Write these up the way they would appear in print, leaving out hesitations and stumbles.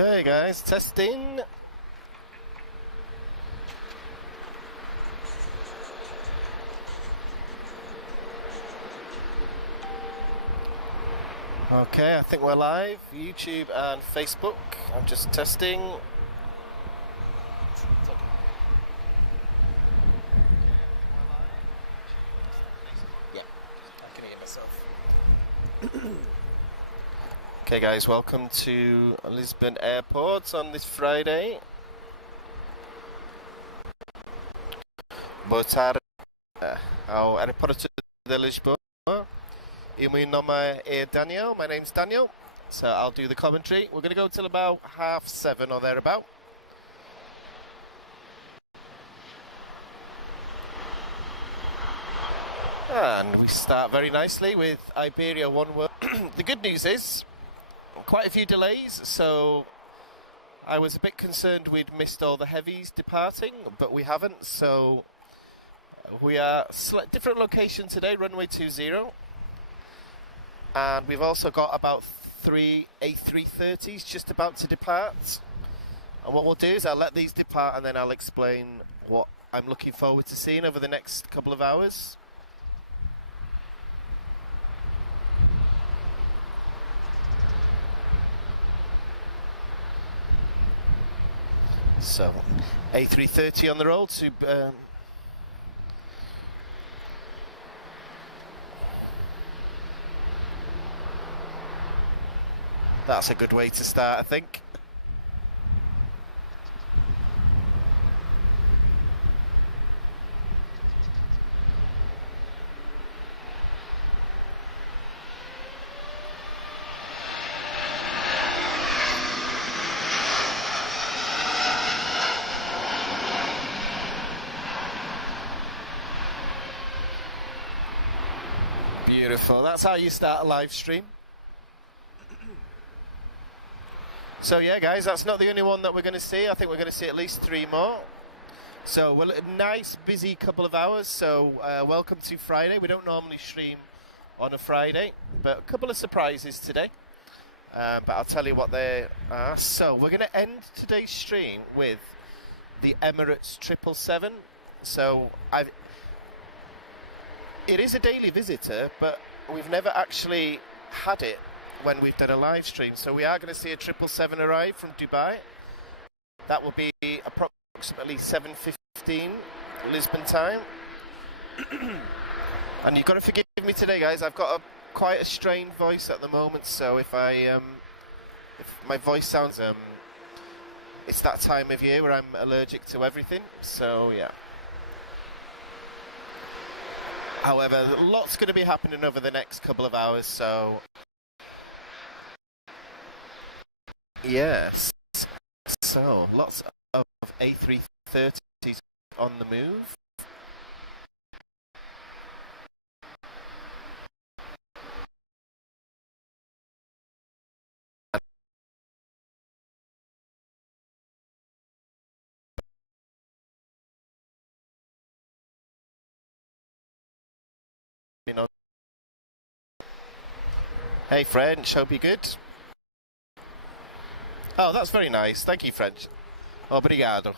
Okay, guys, testing. Okay, I think we're live, YouTube and Facebook. I'm just testing. Yeah, I can hear myself. Okay, guys, welcome to Lisbon Airport on this Friday. Boa tarde ao Aeroporto de Lisboa. My name is Daniel. My name's Daniel. So I'll do the commentary. We're going to go till about 7:30 or thereabout. And we start very nicely with Iberia One World. The good news is quite a few delays, so I was a bit concerned we'd missed all the heavies departing, but we haven't. So we are different location today, runway 20. And we've also got about 3 A330s just about to depart. And what we'll do is I'll let these depart and then I'll explain what I'm looking forward to seeing over the next couple of hours. So, A330 on the roll to... That's a good way to start, I think. Beautiful. That's how you start a live stream. So yeah, guys, that's not the only one that we're going to see. I think we're going to see at least 3 more. So well, a nice busy couple of hours. So welcome to Friday. We don't normally stream on a Friday, but a couple of surprises today. But I'll tell you what they are. So we're going to end today's stream with the Emirates 777. So it is a daily visitor, but we've never actually had it when we've done a live stream. So we are going to see a 777 arrive from Dubai. That will be approximately 7:15 Lisbon time. And you've got to forgive me today, guys. I've got quite a strained voice at the moment, so if my voice sounds it's that time of year where I'm allergic to everything. So yeah. However, lots going to be happening over the next couple of hours, so yes. So lots of A330s on the move. Hey French, hope you're good. Oh, that's very nice. Thank you, French. Obrigado.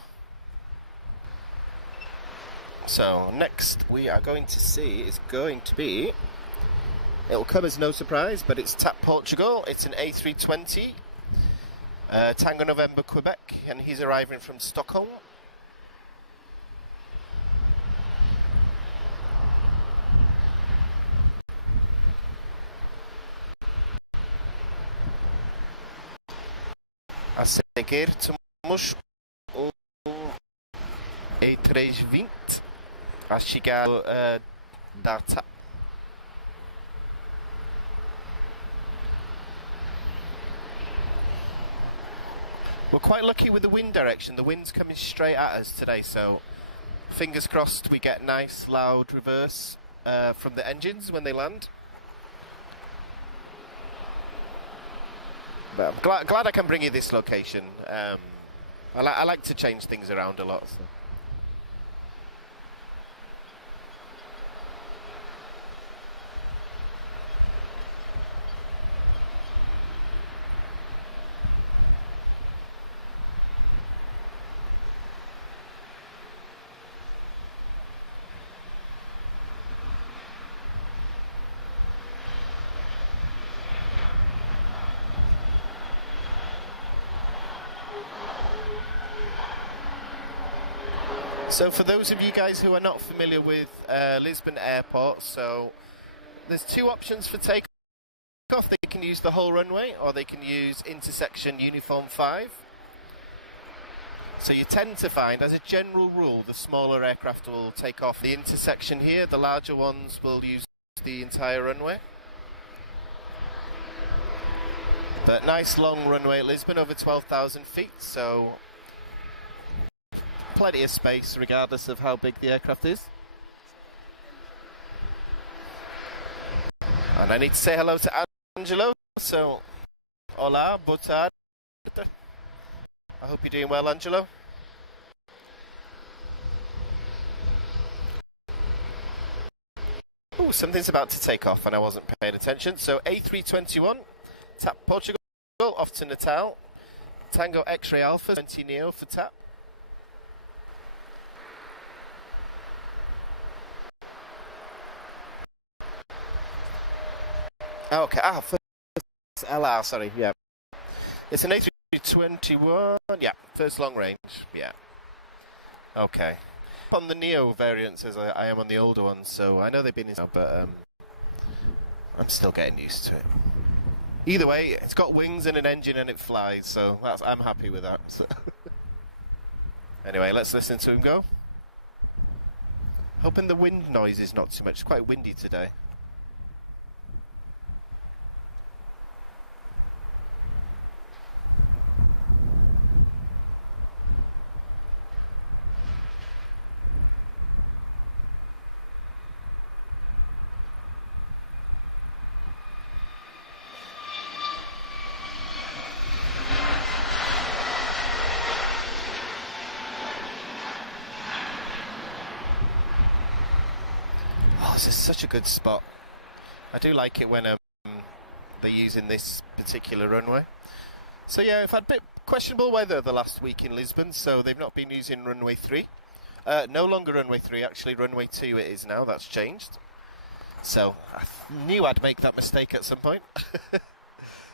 So, next we are going to see is going to be... It'll come as no surprise, but it's TAP Portugal. It's an A320, Tango November, Quebec, and he's arriving from Stockholm. A seguir temos E320 a chegar da TAP. We're quite lucky with the wind direction. The wind's coming straight at us today, so fingers crossed we get nice loud reverse from the engines when they land. But I'm glad I can bring you this location. I like to change things around a lot. So. So for those of you guys who are not familiar with Lisbon Airport, so there's two options for takeoff. They can use the whole runway, or they can use intersection uniform 5. So you tend to find, as a general rule, the smaller aircraft will take off the intersection here, the larger ones will use the entire runway. But nice long runway at Lisbon, over 12,000 feet, so plenty of space regardless of how big the aircraft is. And I need to say hello to Angelo, so hola, boa tarde. I hope you're doing well, Angelo. Ooh, something's about to take off and I wasn't paying attention. So A321, tap Portugal, off to Natal. Tango X-Ray Alpha, 20 Neo for tap. Okay, first LR, sorry, yeah. It's an A321, yeah, first long range, yeah. Okay. On the Neo variants as I am on the older ones, so I know they've been in, but I'm still getting used to it. Either way, it's got wings and an engine and it flies, so I'm happy with that. So. Anyway, let's listen to him go. Hoping the wind noise is not too much. It's quite windy today. This is such a good spot. I do like it when they're using this particular runway. So yeah, we've had a bit questionable weather the last week in Lisbon, so they've not been using runway 3. No longer runway 3, actually runway 2 it is now, that's changed. So I knew I'd make that mistake at some point.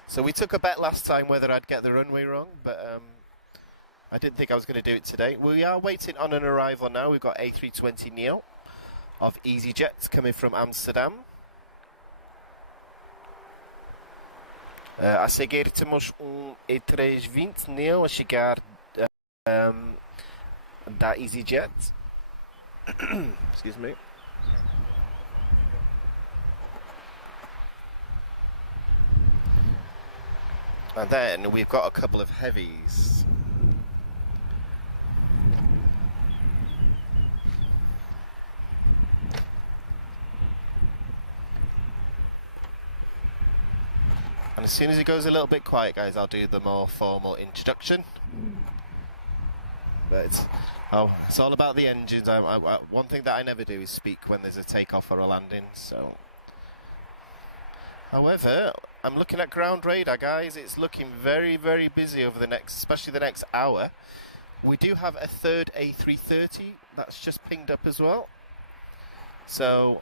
So we took a bet last time whether I'd get the runway wrong, but I didn't think I was going to do it today. We are waiting on an arrival now. We've got A320 Neo of EasyJet coming from Amsterdam. A seguir temos E320 Neo a chegar da EasyJet. Excuse me. And then we've got a couple of heavies. And as soon as it goes a little bit quiet, guys, I'll do the more formal introduction. But it's all about the engines. One thing that I never do is speak when there's a takeoff or a landing. So, however, I'm looking at ground radar, guys. It's looking very, very busy over especially the next hour. We do have a third A330 that's just pinged up as well. So,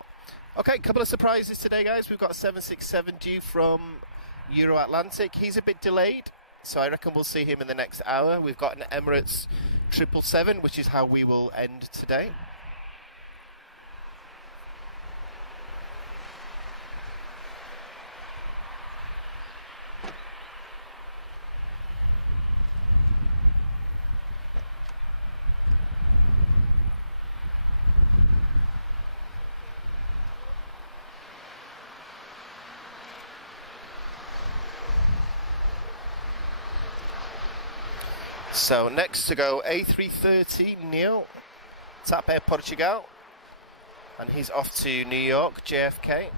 okay, a couple of surprises today, guys. We've got a 767 due from Euro Atlantic. He's a bit delayed, so I reckon we'll see him in the next hour. We've got an Emirates 777, which is how we will end today. So next to go A330 Neo, tap Air Portugal, and he's off to New York, JFK.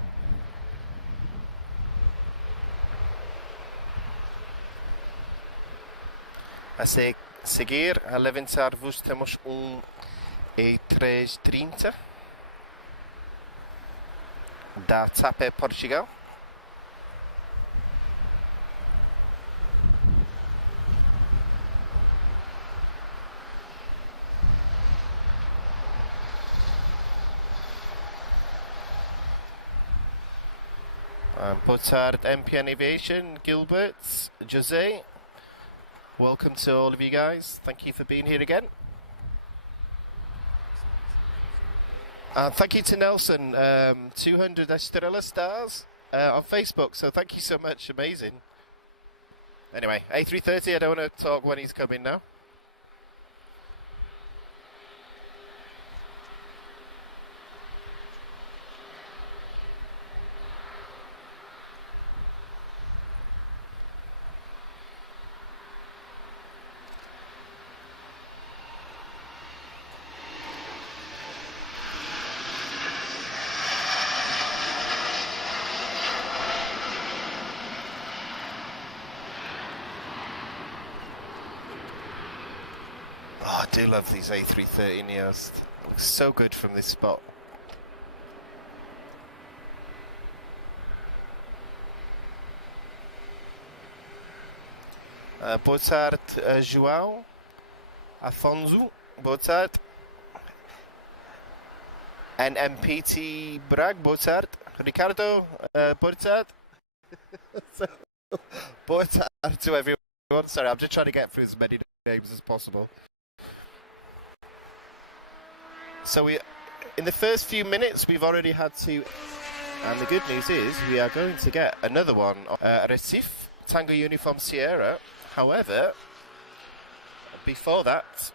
A seguir, a levantar-vos, temos E330 da TAP Air Portugal. Boa tarde, MPN Aviation, Gilbert, Jose. Welcome to all of you guys. Thank you for being here again. And thank you to Nelson, 200 Estrella stars on Facebook, so thank you so much, amazing. Anyway, A330, I don't want to talk when he's coming now. Oh, I do love these A330 Neos. It looks so good from this spot. Boa tarde, João. Afonso, boa tarde. NMPT Brag, boa tarde. Ricardo, boa tarde. Boa tarde to everyone. Sorry, I'm just trying to get through as many names as possible. So in the first few minutes, we've already had to, and the good news is we are going to get another one, Recife, Tango Uniform Sierra. However, before that,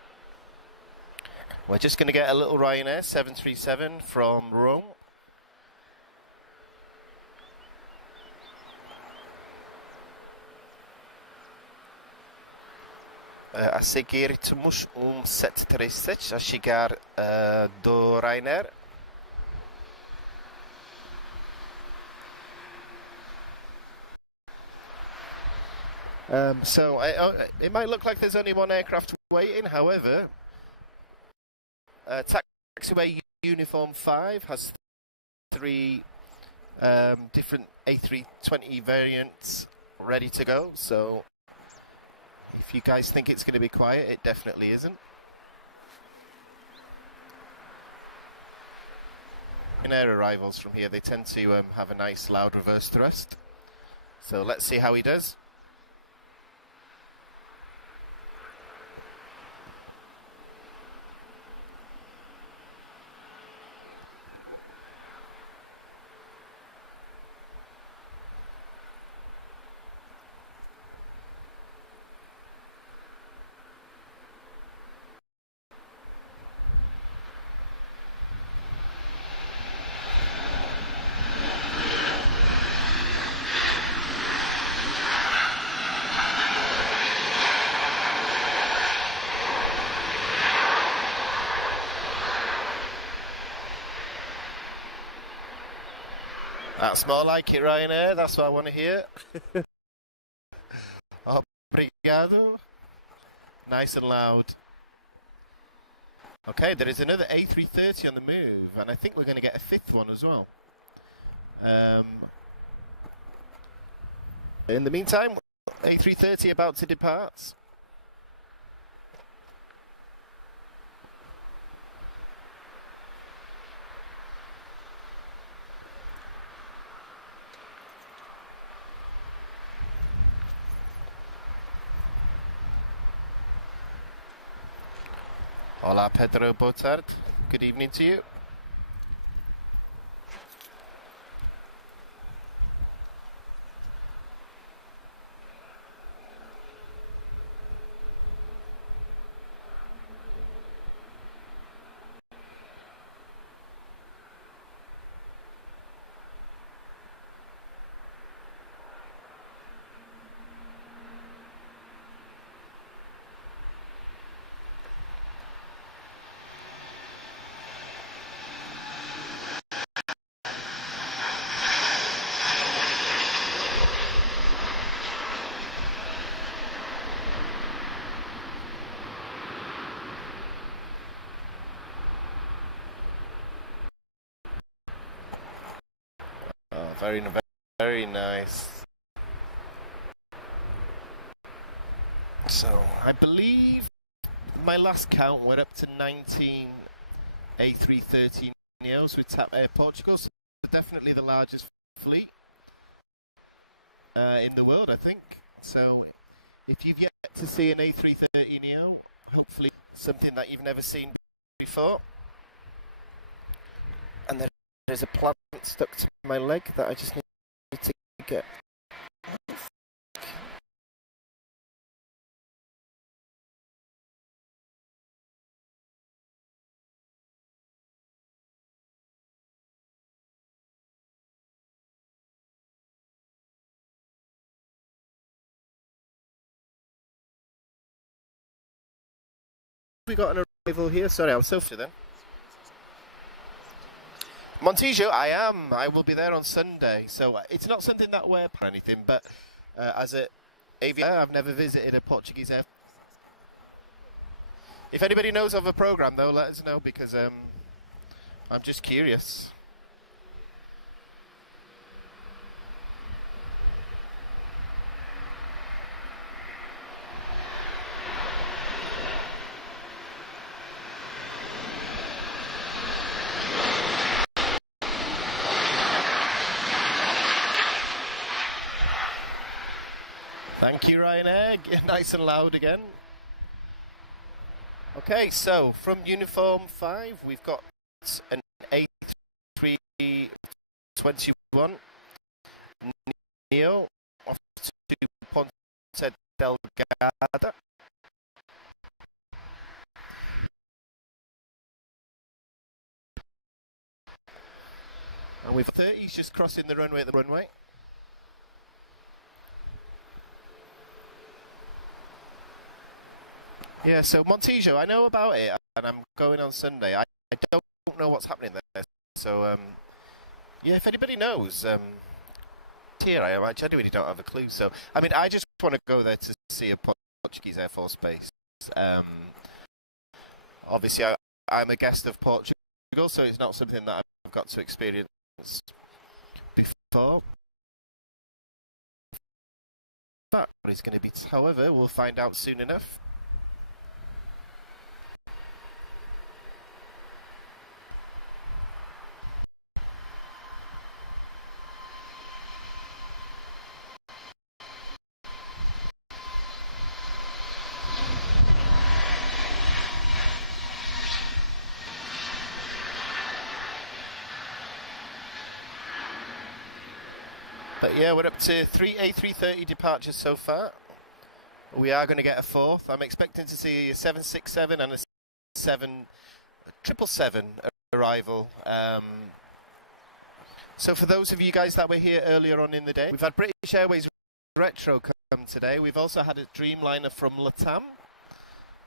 we're just going to get a little Ryanair 737 from Rome. A seguir temos 737 a chegar do Ryanair. So it might look like there's only one aircraft waiting, however, taxiway Uniform 5 has 3 different A320 variants ready to go, so if you guys think it's going to be quiet, it definitely isn't. In air arrivals from here, they tend to have a nice loud reverse thrust. So let's see how he does. That's more like it, Ryanair. That's what I want to hear. Obrigado. Nice and loud. Okay, there is another A330 on the move, and I think we're going to get a 5th one as well. In the meantime, A330 about to depart. Olá Pedro, boa tarde. Good evening to you. Very, very nice. So, I believe my last count went up to 19 A330 Neos with TAP Air Portugal, so definitely the largest fleet in the world, I think. So, if you've yet to see an A330 Neo, hopefully something that you've never seen before. There's a plant stuck to my leg that I just need to get. We got an arrival here. Sorry, I was so far then. Montijo, I will be there on Sunday. So it's not something that we're or anything, but as a aviator, I've never visited a Portuguese airport. If anybody knows of a program, though, let us know, because I'm just curious. Thank you, Ryanair. Nice and loud again. Okay, so from Uniform 5, we've got an A321 Neo off to Ponte Delgada. And we've got 30s just crossing the runway. Yeah, so Montijo, I know about it, and I'm going on Sunday. I don't know what's happening there, so yeah, if anybody knows, here I am. I genuinely don't have a clue. So, I mean, I just want to go there to see a Portuguese Air Force base. Obviously, I'm a guest of Portugal, so it's not something that I've got to experience before. But what it's going to be, however, we'll find out soon enough. But yeah, we're up to 3 A330 departures so far. We are going to get a fourth. I'm expecting to see a 767 and a 777 arrival. So for those of you guys that were here earlier on in the day, we've had British Airways Retro come today. We've also had a Dreamliner from LATAM.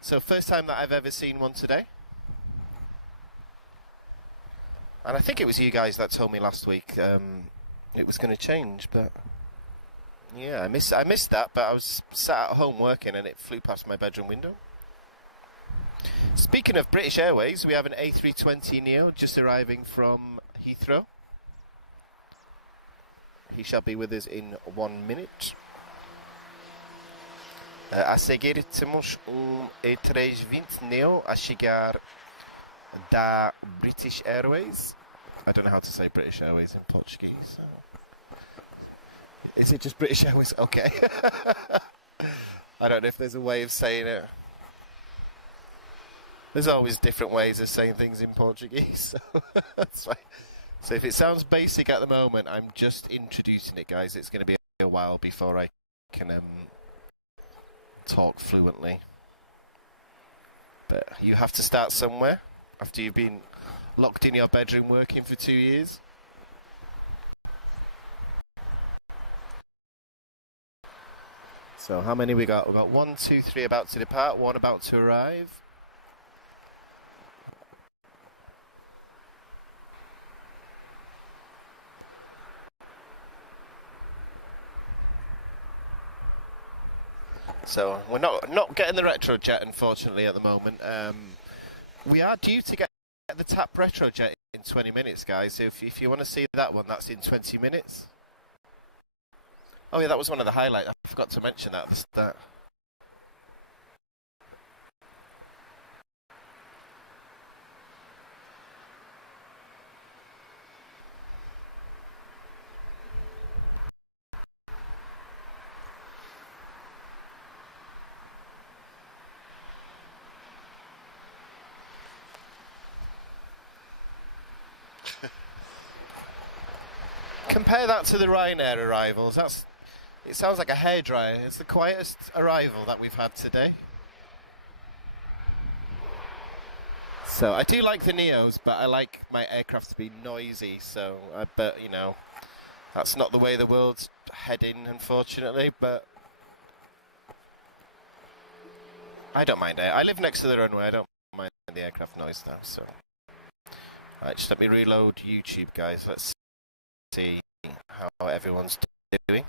So first time that I've ever seen one today. And I think it was you guys that told me last week it was going to change, but yeah, I missed that, but I was sat at home working and it flew past my bedroom window. Speaking of British Airways, we have an A320 Neo just arriving from Heathrow. He shall be with us in 1 minute. A seguir temos A320 Neo a chegar da British Airways. I don't know how to say British Airways in Portuguese. Is it just British Airways? Okay. I don't know if there's a way of saying it. There's always different ways of saying things in Portuguese, so that's fine. So if it sounds basic at the moment, I'm just introducing it, guys. It's going to be a while before I can talk fluently. But you have to start somewhere after you've been locked in your bedroom working for 2 years. So how many we got? We've got 1, 2, 3 about to depart, 1 about to arrive. So we're not getting the retro jet, unfortunately, at the moment. We are due to get the TAP retro jet in 20 minutes, guys. If you want to see that one, that's in 20 minutes. Oh yeah, that was one of the highlights. I forgot to mention that at the start. Compare that to the Ryanair arrivals. It sounds like a hairdryer. It's the quietest arrival that we've had today. So I do like the Neos, but I like my aircraft to be noisy. So but you know, that's not the way the world's heading, unfortunately. But I don't mind it. I live next to the runway. I don't mind the aircraft noise though. So, right, just let me reload YouTube, guys. Let's see how everyone's doing.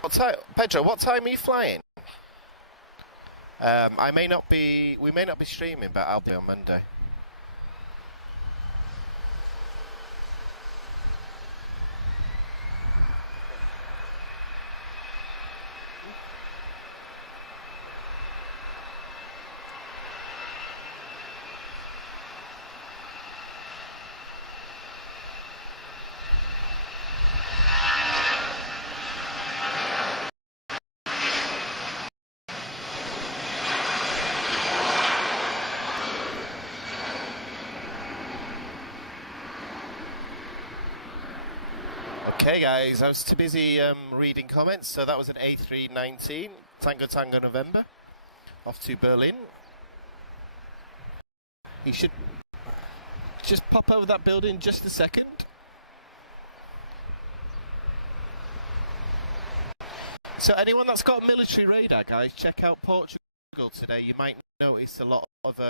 What time, Pedro? What time are you flying? We may not be streaming, but I'll be on Monday. Okay guys, I was too busy reading comments, so that was an A319, Tango Tango November, off to Berlin. He should just pop over that building just a second. So anyone that's got a military radar, guys, check out Portugal today. You might notice a lot of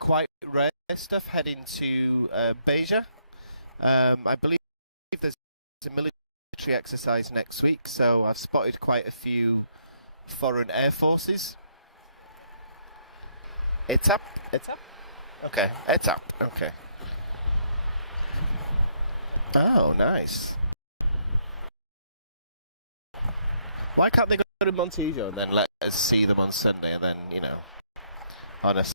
quite rare stuff heading to Beja. I believe there's a military exercise next week, so I've spotted quite a few foreign air forces. Etap? Okay, Etap, okay. Oh, nice. Why can't they go to Montijo and then let us see them on Sunday and then, you know, honestly.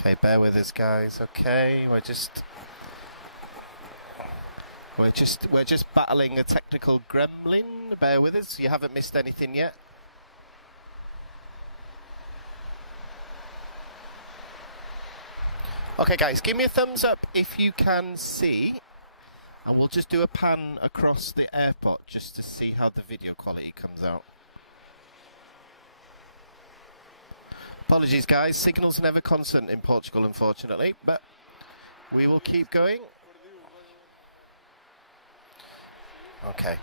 Okay, bear with us, guys. Okay, we're just battling a technical gremlin. Bear with us. You haven't missed anything yet. Okay, guys, give me a thumbs up if you can see, and we'll just do a pan across the airport just to see how the video quality comes out. Apologies, guys, signal's never constant in Portugal, unfortunately, but we will keep going. Okay,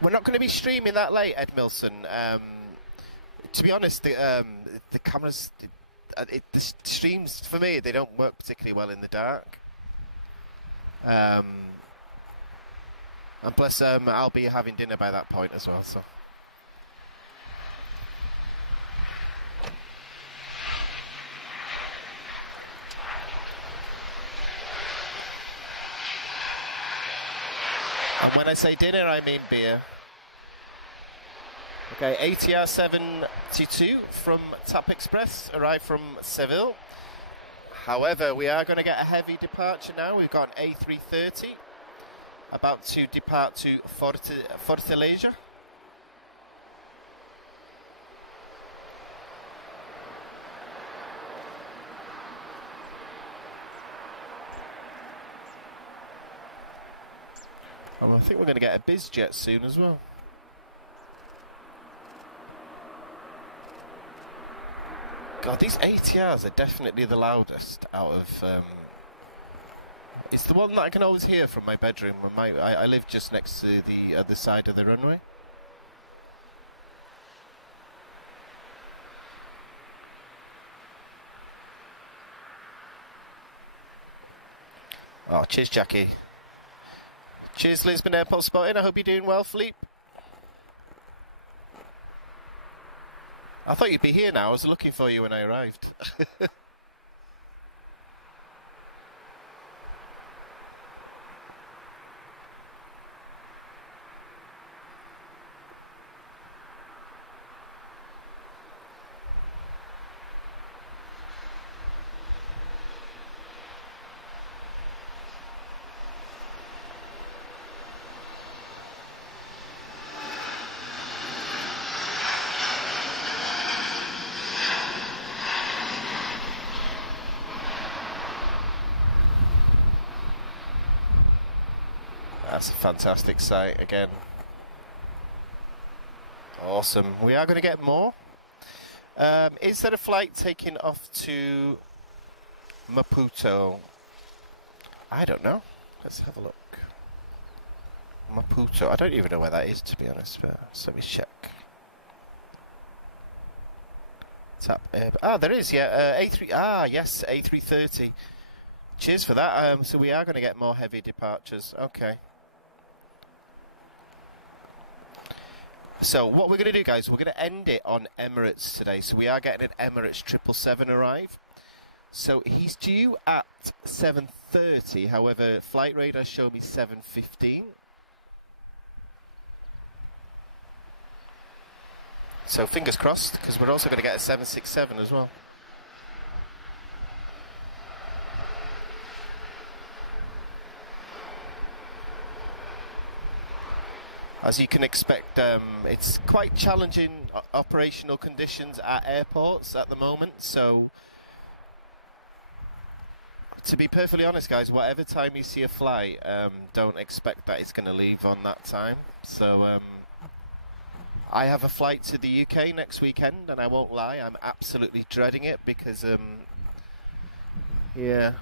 we're not going to be streaming that late, Ed Milson. To be honest, the cameras, the streams, for me, they don't work particularly well in the dark. And plus, I'll be having dinner by that point as well, so. And when I say dinner, I mean beer. Okay, ATR 72 from TAP Express, arrived from Seville. However, we are going to get a heavy departure now. We've got an A330 about to depart to Fortaleza. Oh, I think we're going to get a biz jet soon as well. God, these ATRs are definitely the loudest out of... it's the one that I can always hear from my bedroom. I live just next to the other side of the runway. Oh, cheers, Jackie. Cheers, Lisbon Airport Spotting. I hope you're doing well, Philippe. I thought you'd be here now. I was looking for you when I arrived. That's a fantastic sight again. Awesome. We are going to get more. Is there a flight taking off to Maputo? I don't know. Let's have a look. Maputo. I don't even know where that is, to be honest, but let me check. Tap. There is, yeah. A3. Yes, A330. Cheers for that. So we are going to get more heavy departures. Okay. So what we're going to do, guys, we're going to end it on Emirates today. So we are getting an Emirates 777 arrive. So he's due at 7:30. However, flight radar show me 7:15. So fingers crossed, because we're also going to get a 767 as well. As you can expect, it's quite challenging operational conditions at airports at the moment, so to be perfectly honest, guys, whatever time you see a flight, don't expect that it's going to leave on that time. So I have a flight to the UK next weekend, and I won't lie, I'm absolutely dreading it because, yeah.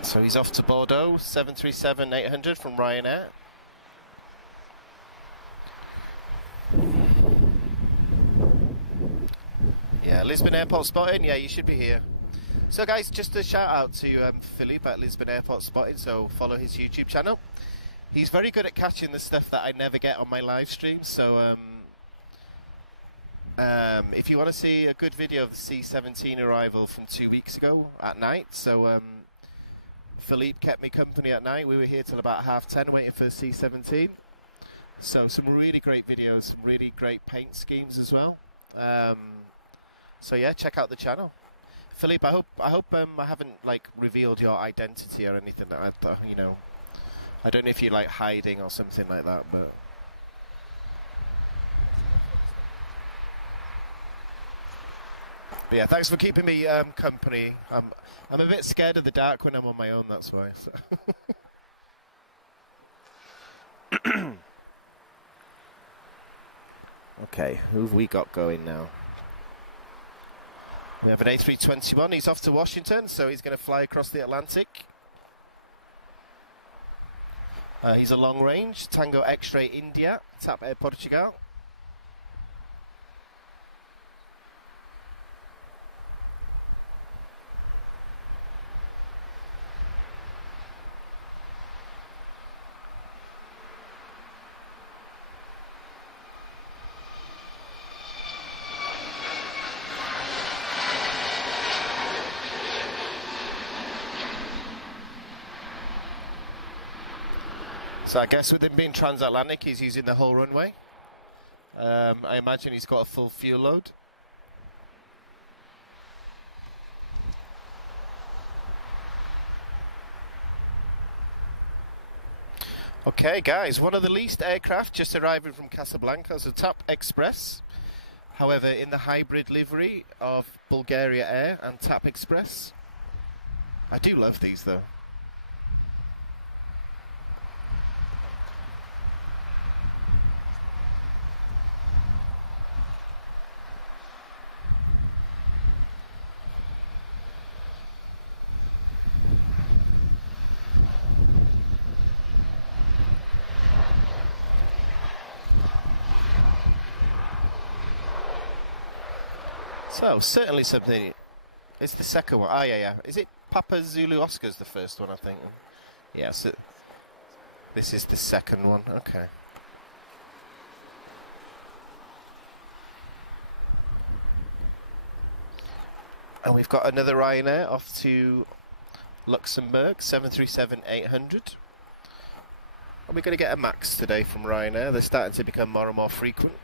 So he's off to Bordeaux, 737-800 from Ryanair. Yeah, Lisbon Airport Spotting. Yeah, you should be here. So guys, just a shout out to Philippe at Lisbon Airport Spotting, so follow his YouTube channel. He's very good at catching the stuff that I never get on my live streams, so if you want to see a good video of the C-17 arrival from 2 weeks ago at night, so Philippe kept me company at night. We were here till about 10:30 waiting for the C-17. So some really great videos, some really great paint schemes as well. So yeah, check out the channel. Philippe, I hope I haven't like revealed your identity or anything like that. You know, I don't know if you're like hiding or something like that, but. But yeah, thanks for keeping me company. I'm a bit scared of the dark when I'm on my own. That's why. So. Okay, who have we got going now? We have an A321. He's off to Washington, so he's going to fly across the Atlantic. He's a long range. Tango X-ray India. TAP Air Portugal. So I guess with him being transatlantic, he's using the whole runway. I imagine he's got a full fuel load. Okay, guys, one of the leased aircraft just arriving from Casablanca is a TAP Express. However, in the hybrid livery of Bulgaria Air and TAP Express. I do love these, though. So, certainly something. It's the second one. Ah, yeah. Is it Papa Zulu Oscar's the first one, I think? Yeah, so this is the second one. Okay. And we've got another Ryanair off to Luxembourg, 737-800. And we're going to get a MAX today from Ryanair. They're starting to become more and more frequent.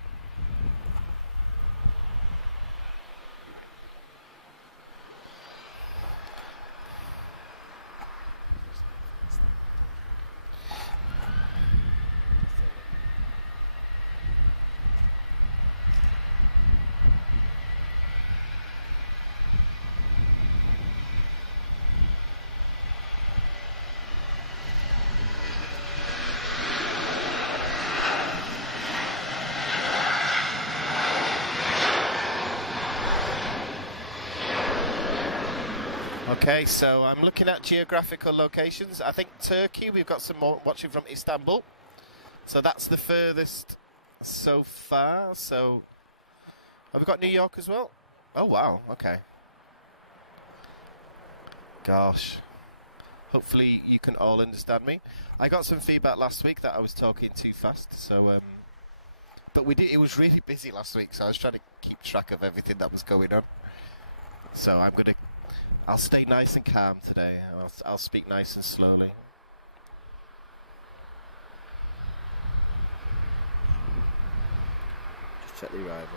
Okay, so I'm looking at geographical locations. I think Turkey, we've got some more watching from Istanbul. So that's the furthest so far. So have we got New York as well? Oh, wow, okay. Gosh. Hopefully you can all understand me. I got some feedback last week that I was talking too fast, so but it was really busy last week, so I was trying to keep track of everything that was going on. So I'll stay nice and calm today. I'll speak nice and slowly. Just check the arrival.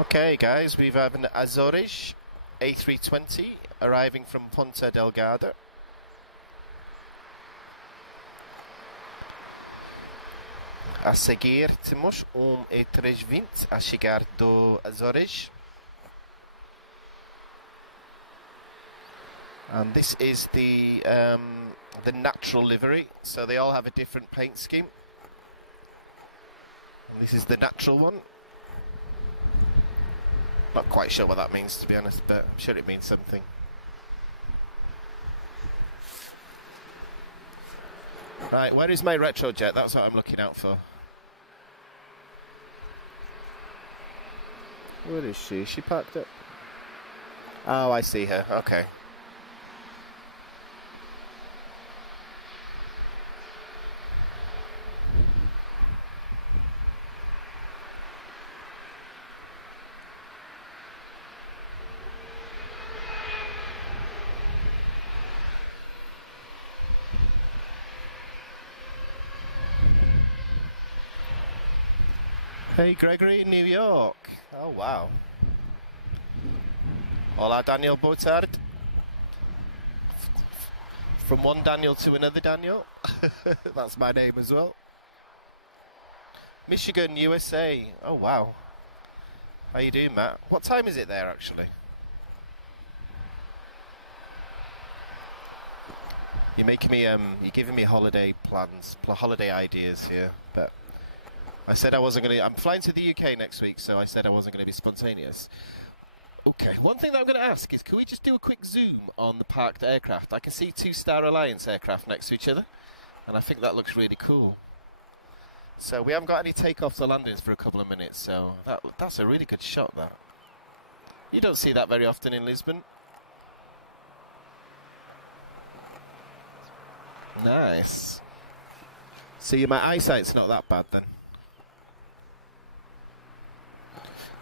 Okay, guys, we have an Azores A320 arriving from Ponta Delgada. A seguir temos E320 a chegar do Azores. And this is the natural livery, so they all have a different paint scheme. And this is the natural one. Not quite sure what that means, to be honest, but I'm sure it means something. Right, where is my retrojet? That's what I'm looking out for. Where is she? Is she parked up? Oh, I see her. Okay. Hey Gregory in New York. Oh wow. Hola Daniel, boa tarde. From one Daniel to another Daniel. That's my name as well. Michigan, USA. Oh wow. How you doing, Matt? What time is it there actually? You're making me you're giving me holiday plans, holiday ideas here, but I said I wasn't going to... I'm flying to the UK next week, so I said I wasn't going to be spontaneous. Okay, one thing that I'm going to ask is, can we just do a quick zoom on the parked aircraft? I can see two Star Alliance aircraft next to each other, and I think that looks really cool. So we haven't got any takeoffs or landings for a couple of minutes, so that's a really good shot, that. You don't see that very often in Lisbon. Nice. See, my eyesight's not that bad then.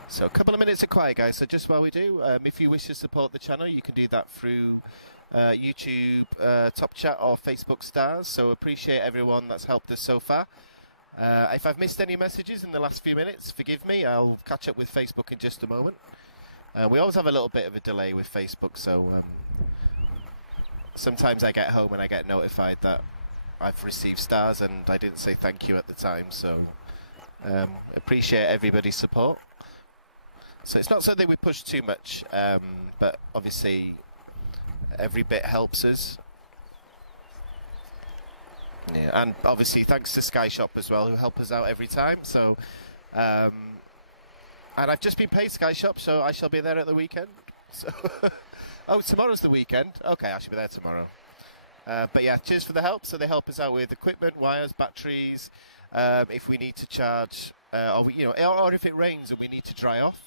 So a couple of minutes of quiet, guys. So just while we do, if you wish to support the channel, you can do that through YouTube Top Chat or Facebook Stars. So appreciate everyone that's helped us so far. If I've missed any messages in the last few minutes, forgive me. I'll catch up with Facebook in just a moment. We always have a little bit of a delay with Facebook, so sometimes I get home and I get notified that I've received stars and I didn't say thank you at the time. So appreciate everybody's support. So it's not something we push too much, but obviously every bit helps us. Yeah, and obviously thanks to Sky Shop as well, who help us out every time. So, and I've just been paid Sky Shop, so I shall be there at the weekend. So, oh, tomorrow's the weekend. Okay, I should be there tomorrow. But yeah, cheers for the help. So they help us out with equipment, wires, batteries, if we need to charge, or if it rains and we need to dry off.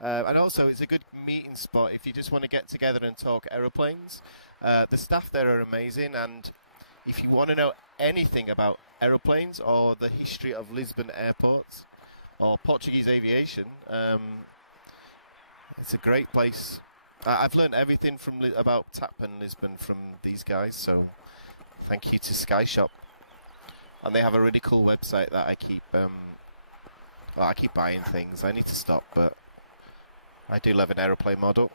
And also, it's a good meeting spot if you just want to get together and talk aeroplanes. The staff there are amazing, and if you want to know anything about aeroplanes or the history of Lisbon airports or Portuguese aviation, it's a great place. I've learned everything about TAP and Lisbon from these guys, so thank you to Sky Shop. And they have a really cool website that I keep buying things. I need to stop, but I do love an aeroplane model.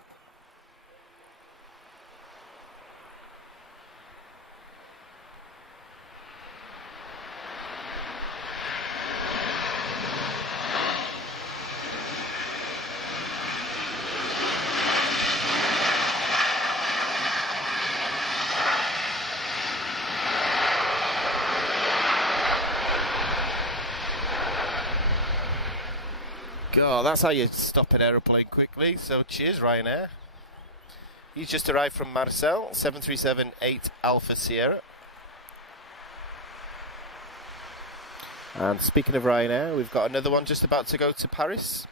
God, that's how you stop an aeroplane quickly. So cheers, Ryanair. He's just arrived from Marseille, 737-8 Alpha Sierra. And speaking of Ryanair, we've got another one just about to go to Paris.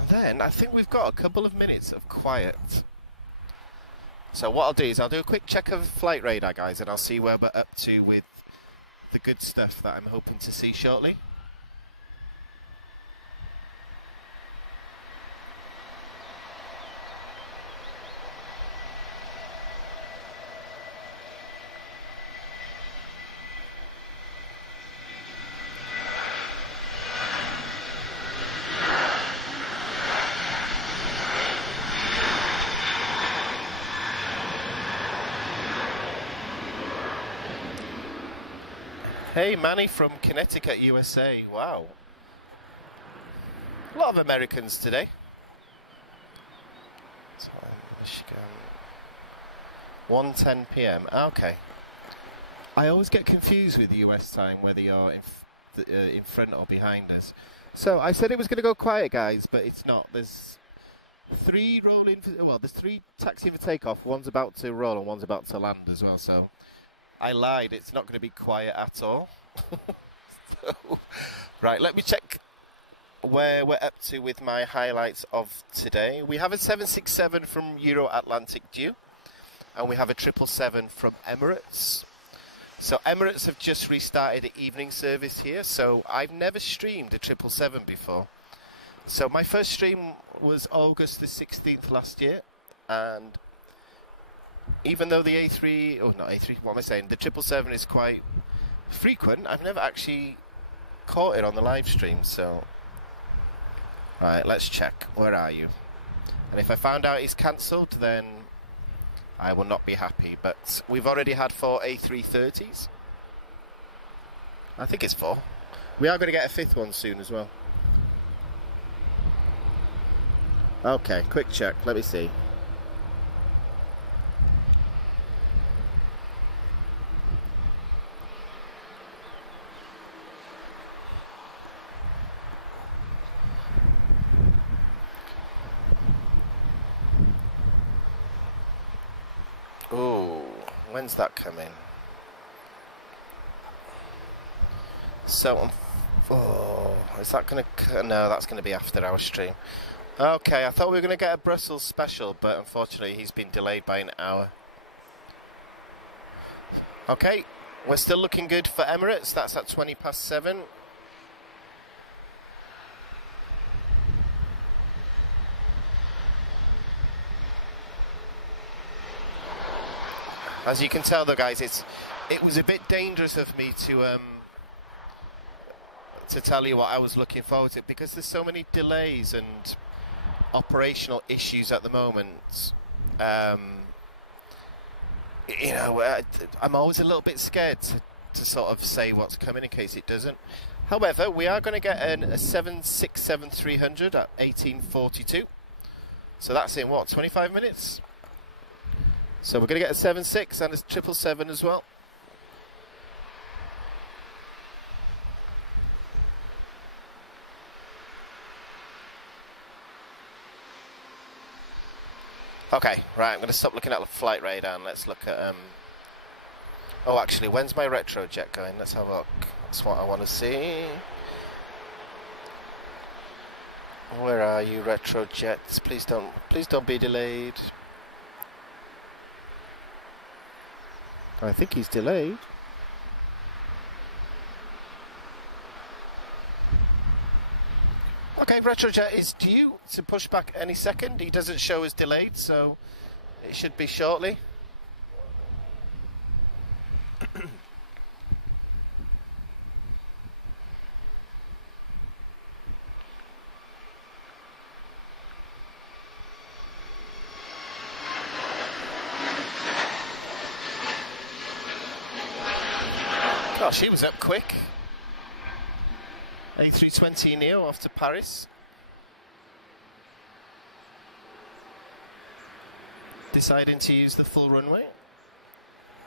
And then I think we've got a couple of minutes of quiet. So what I'll do is I'll do a quick check of flight radar, guys, and I'll see where we're up to with the good stuff that I'm hoping to see shortly. Hey, Manny from Connecticut, USA. Wow. A lot of Americans today. Michigan. 1:10 p.m. Okay. I always get confused with the US time, whether you're in front or behind us. So I said it was going to go quiet, guys, but it's not. There's three there's three taxiing for takeoff. One's about to roll and one's about to land as well. So I lied, it's not going to be quiet at all. So, right, let me check where we're up to with my highlights of today. We have a 767 from Euro Atlantic due, and we have a 777 from Emirates. So Emirates have just restarted the evening service here, so I've never streamed a 777 before. So my first stream was August the 16th last year, and even though the A3, oh not A3, what am I saying, the 777 is quite frequent, I've never actually caught it on the live stream, so... Right, let's check. Where are you? And if I found out he's cancelled, then I will not be happy. But we've already had 4 A330s. I think it's 4. We are going to get a 5th one soon as well. Okay, quick check. Let me see. When's that coming? So, oh, is that going to... No, that's going to be after our stream. Okay, I thought we were going to get a Brussels special, but unfortunately he's been delayed by an hour. Okay, we're still looking good for Emirates. That's at 7:20. As you can tell though guys, it was a bit dangerous of me to tell you what I was looking forward to, because there's so many delays and operational issues at the moment. You know, I'm always a little bit scared to sort of say what's coming in case it doesn't. However, we are going to get a 767-300 at 18:42. So that's in what, 25 minutes? So we're going to get a 7.6 and a 777 as well. Okay, right, I'm going to stop looking at the flight radar and let's look at... Oh, actually, when's my retro jet going? Let's have a look. That's what I want to see. Where are you, retro jets? Please don't be delayed. I think he's delayed. Okay, Retrojet is due to push back any second. He doesn't show as delayed, so it should be shortly. Gosh, he was up quick. A320 Neo off to Paris. Deciding to use the full runway.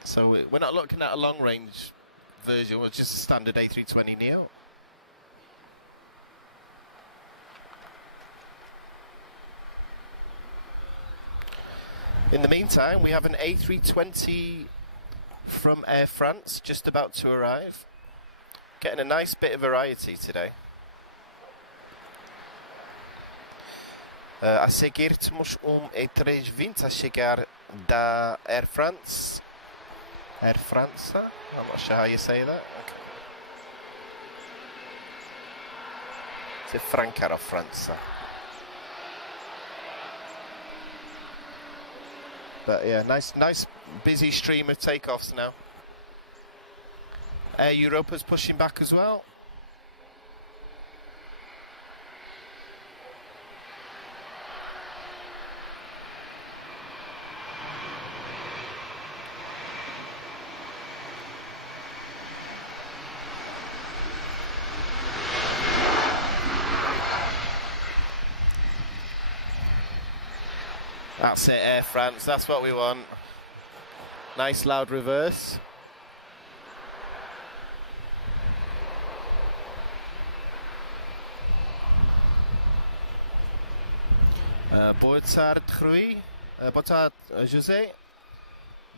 So we're not looking at a long range version, it's just a standard A320 Neo. In the meantime, we have an A320 from Air France just about to arrive. Getting a nice bit of variety today. A seguir temos A320 a chegar da Air France. Air France, I'm not sure how you say that. Okay. It's Franca or France. But yeah, nice busy stream of takeoffs now. Air Europa's pushing back as well. That's it, Air France, that's what we want. Nice loud reverse. Boa tarde, Rui. Boa tarde, José.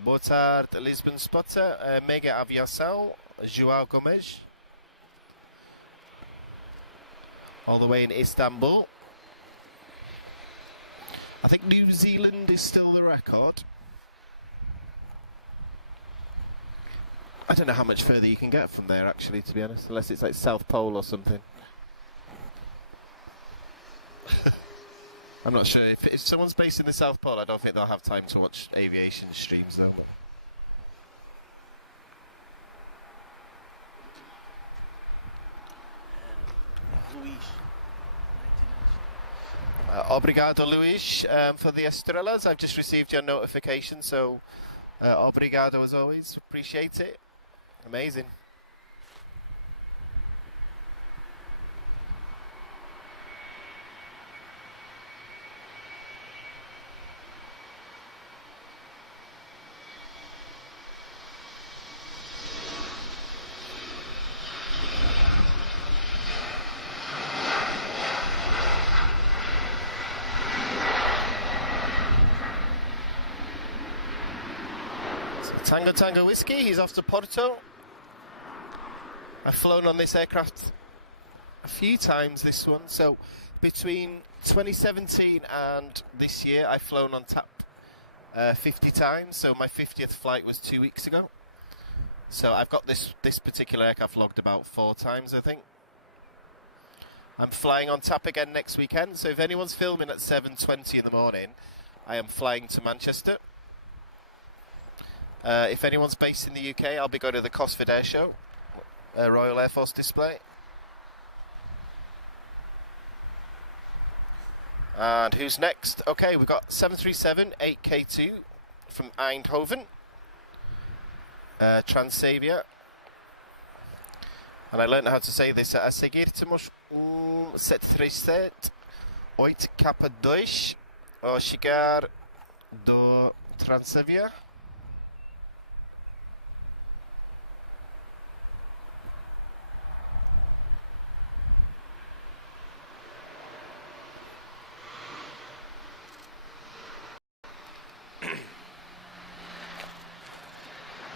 Boa tarde, Lisbon spotter, mega Aviação, João Gomes, all the way in Istanbul. I think New Zealand is still the record. I don't know how much further you can get from there, actually, to be honest, unless it's like South Pole or something. I'm not sure. If someone's based in the South Pole, I don't think they'll have time to watch aviation streams, though. Luís. Obrigado, Luís, for the estrelas. I've just received your notification, so obrigado as always. Appreciate it. Amazing. Tango Tango Whiskey, he's off to Porto. I've flown on this aircraft a few times, this one. So between 2017 and this year, I've flown on tap 50 times. So my 50th flight was 2 weeks ago. So I've got this particular aircraft logged about 4 times, I think. I'm flying on tap again next weekend. So if anyone's filming at 7:20 in the morning, I am flying to Manchester. If anyone's based in the UK, I'll be going to the Cosford Air Show, Royal Air Force display. And who's next? Okay, we've got 737 8K2 from Eindhoven, Transavia. And I learned how to say this. A seguir temos 737 8K2 ao chegar do Transavia.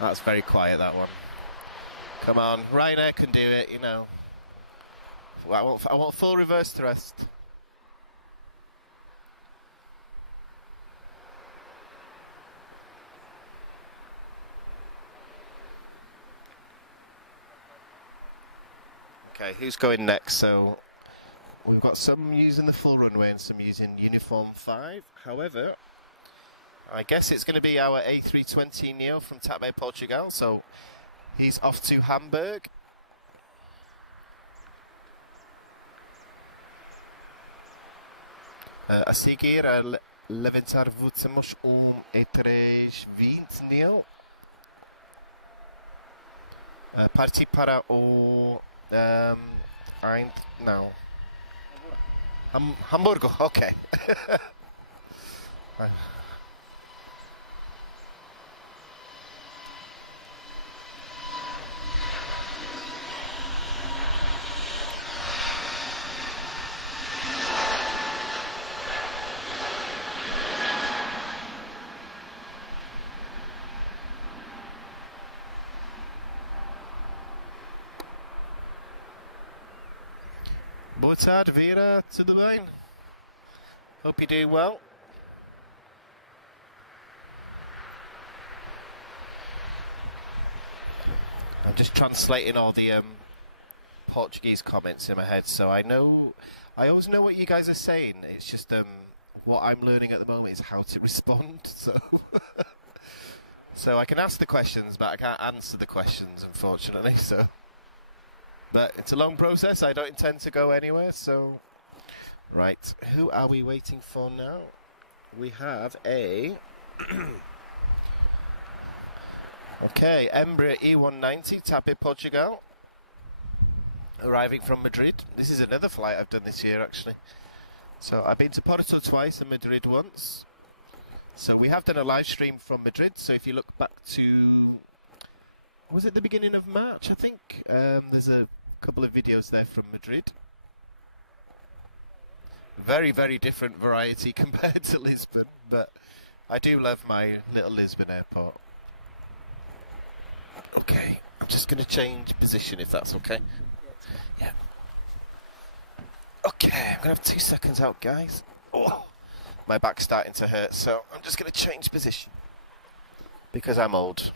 That's very quiet, that one. Come on, Ryanair can do it, you know. I want full reverse thrust. Okay, who's going next? So we've got some using the full runway and some using uniform 5. However, I guess it's going to be our A320neo from TAP Air Portugal, so he's off to Hamburg. A seguir, a levantar voo temos E320 neo. Partir para o... não. Hamburgo, ok. Boa tarde, Vera, tudo bem? Hope you're doing well. I'm just translating all the Portuguese comments in my head, so I always know what you guys are saying. It's just what I'm learning at the moment is how to respond. So I can ask the questions, but I can't answer the questions, unfortunately. But it's a long process. I don't intend to go anywhere. So, right, who are we waiting for now? We have a okay, Embraer E190 TAP Air Portugal, arriving from Madrid. This is another flight I've done this year, actually. So I've been to Porto twice and Madrid once. So we have done a live stream from Madrid. So if you look back to, was it the beginning of March, I think? There's a couple of videos there from Madrid. Very, very different variety compared to Lisbon, but I do love my little Lisbon airport. Okay, I'm just going to change position if that's okay. Yeah. Okay, I'm going to have 2 seconds out, guys. Oh, my back's starting to hurt, so I'm just going to change position. Because I'm old.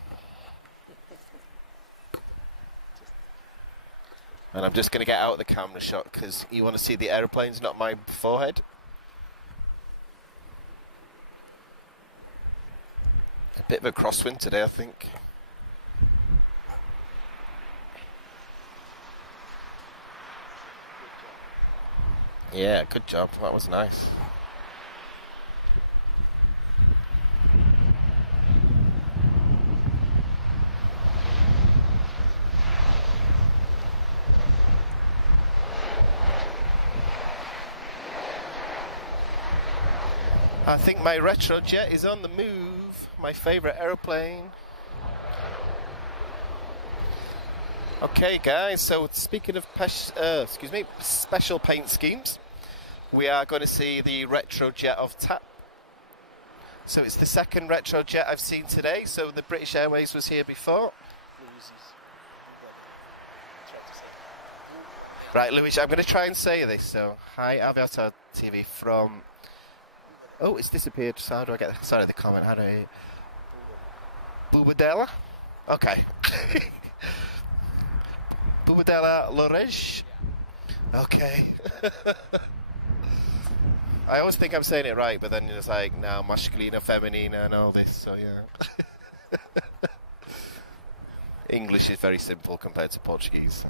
And I'm just going to get out of the camera shot because you want to see the aeroplanes, not my forehead. A bit of a crosswind today, I think. Yeah, good job. That was nice. I think my retro jet is on the move. My favourite aeroplane. Okay, guys. So speaking of special paint schemes, we are going to see the retro jet of TAP. So it's the second retro jet I've seen today. So the British Airways was here before. Right, Louis, I'm going to try and say this. So, hi, Aviação TV from... Oh, it's disappeared. So how do I get... Sorry, the comment. How do I... Bubadela? Okay. Bubadela Lorej? Okay. I always think I'm saying it right, but then it's like, now, masculina, feminina, and all this, so yeah. English is very simple compared to Portuguese.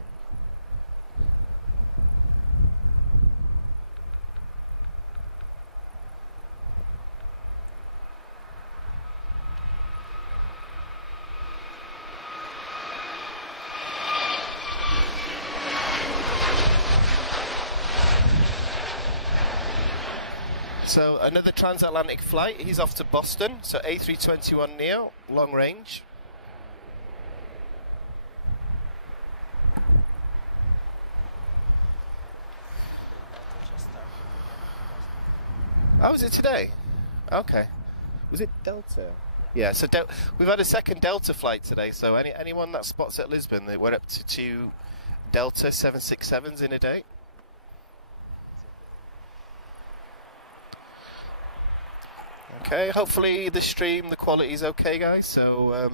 So another transatlantic flight, he's off to Boston, so A321neo, long range. Oh, is it today? Okay. Was it Delta? Yeah, so we've had a second Delta flight today, so anyone that spots at Lisbon, we're up to 2 Delta 767s in a day. Okay, hopefully the stream, the quality is okay, guys, so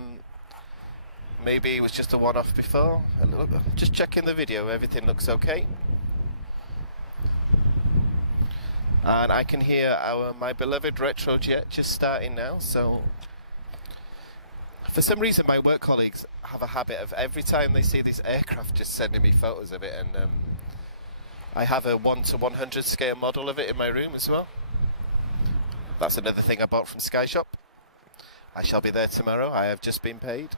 maybe it was just a one-off before. Just checking the video, everything looks okay. And I can hear my beloved retro jet just starting now, so for some reason my work colleagues have a habit of every time they see this aircraft just sending me photos of it, and I have a 1:100 scale model of it in my room as well. That's another thing I bought from Sky Shop. I shall be there tomorrow. I have just been paid.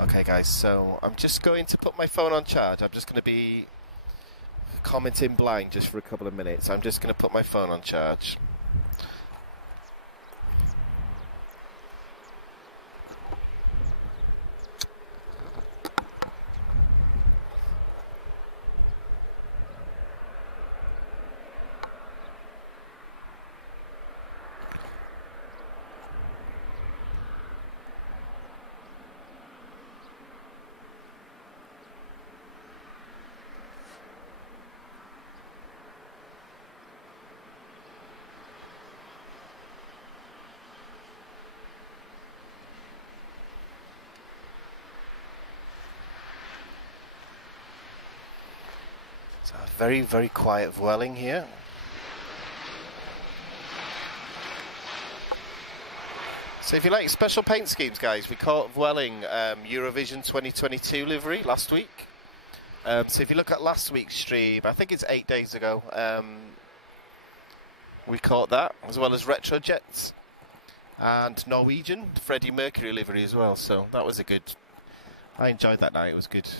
Okay, guys, so I'm just going to put my phone on charge. I'm just going to be commenting blind just for a couple of minutes. I'm just going to put my phone on charge. So very, very quiet Vueling here. So if you like special paint schemes, guys, we caught Vueling Eurovision 2022 livery last week. So if you look at last week's stream, I think it's 8 days ago, we caught that, as well as retro jets and Norwegian Freddie Mercury livery as well. So that was a good... I enjoyed that night. It was good.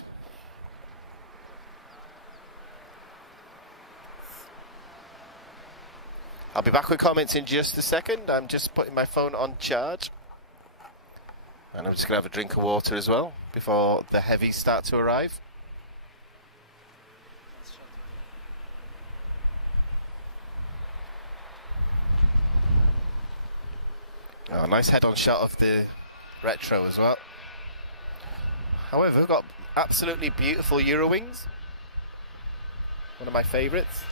I'll be back with comments in just a second. I'm just putting my phone on charge. And I'm just going to have a drink of water as well before the heavies start to arrive. Oh, nice head-on shot of the retro as well. However, we've got absolutely beautiful Eurowings. One of my favourites.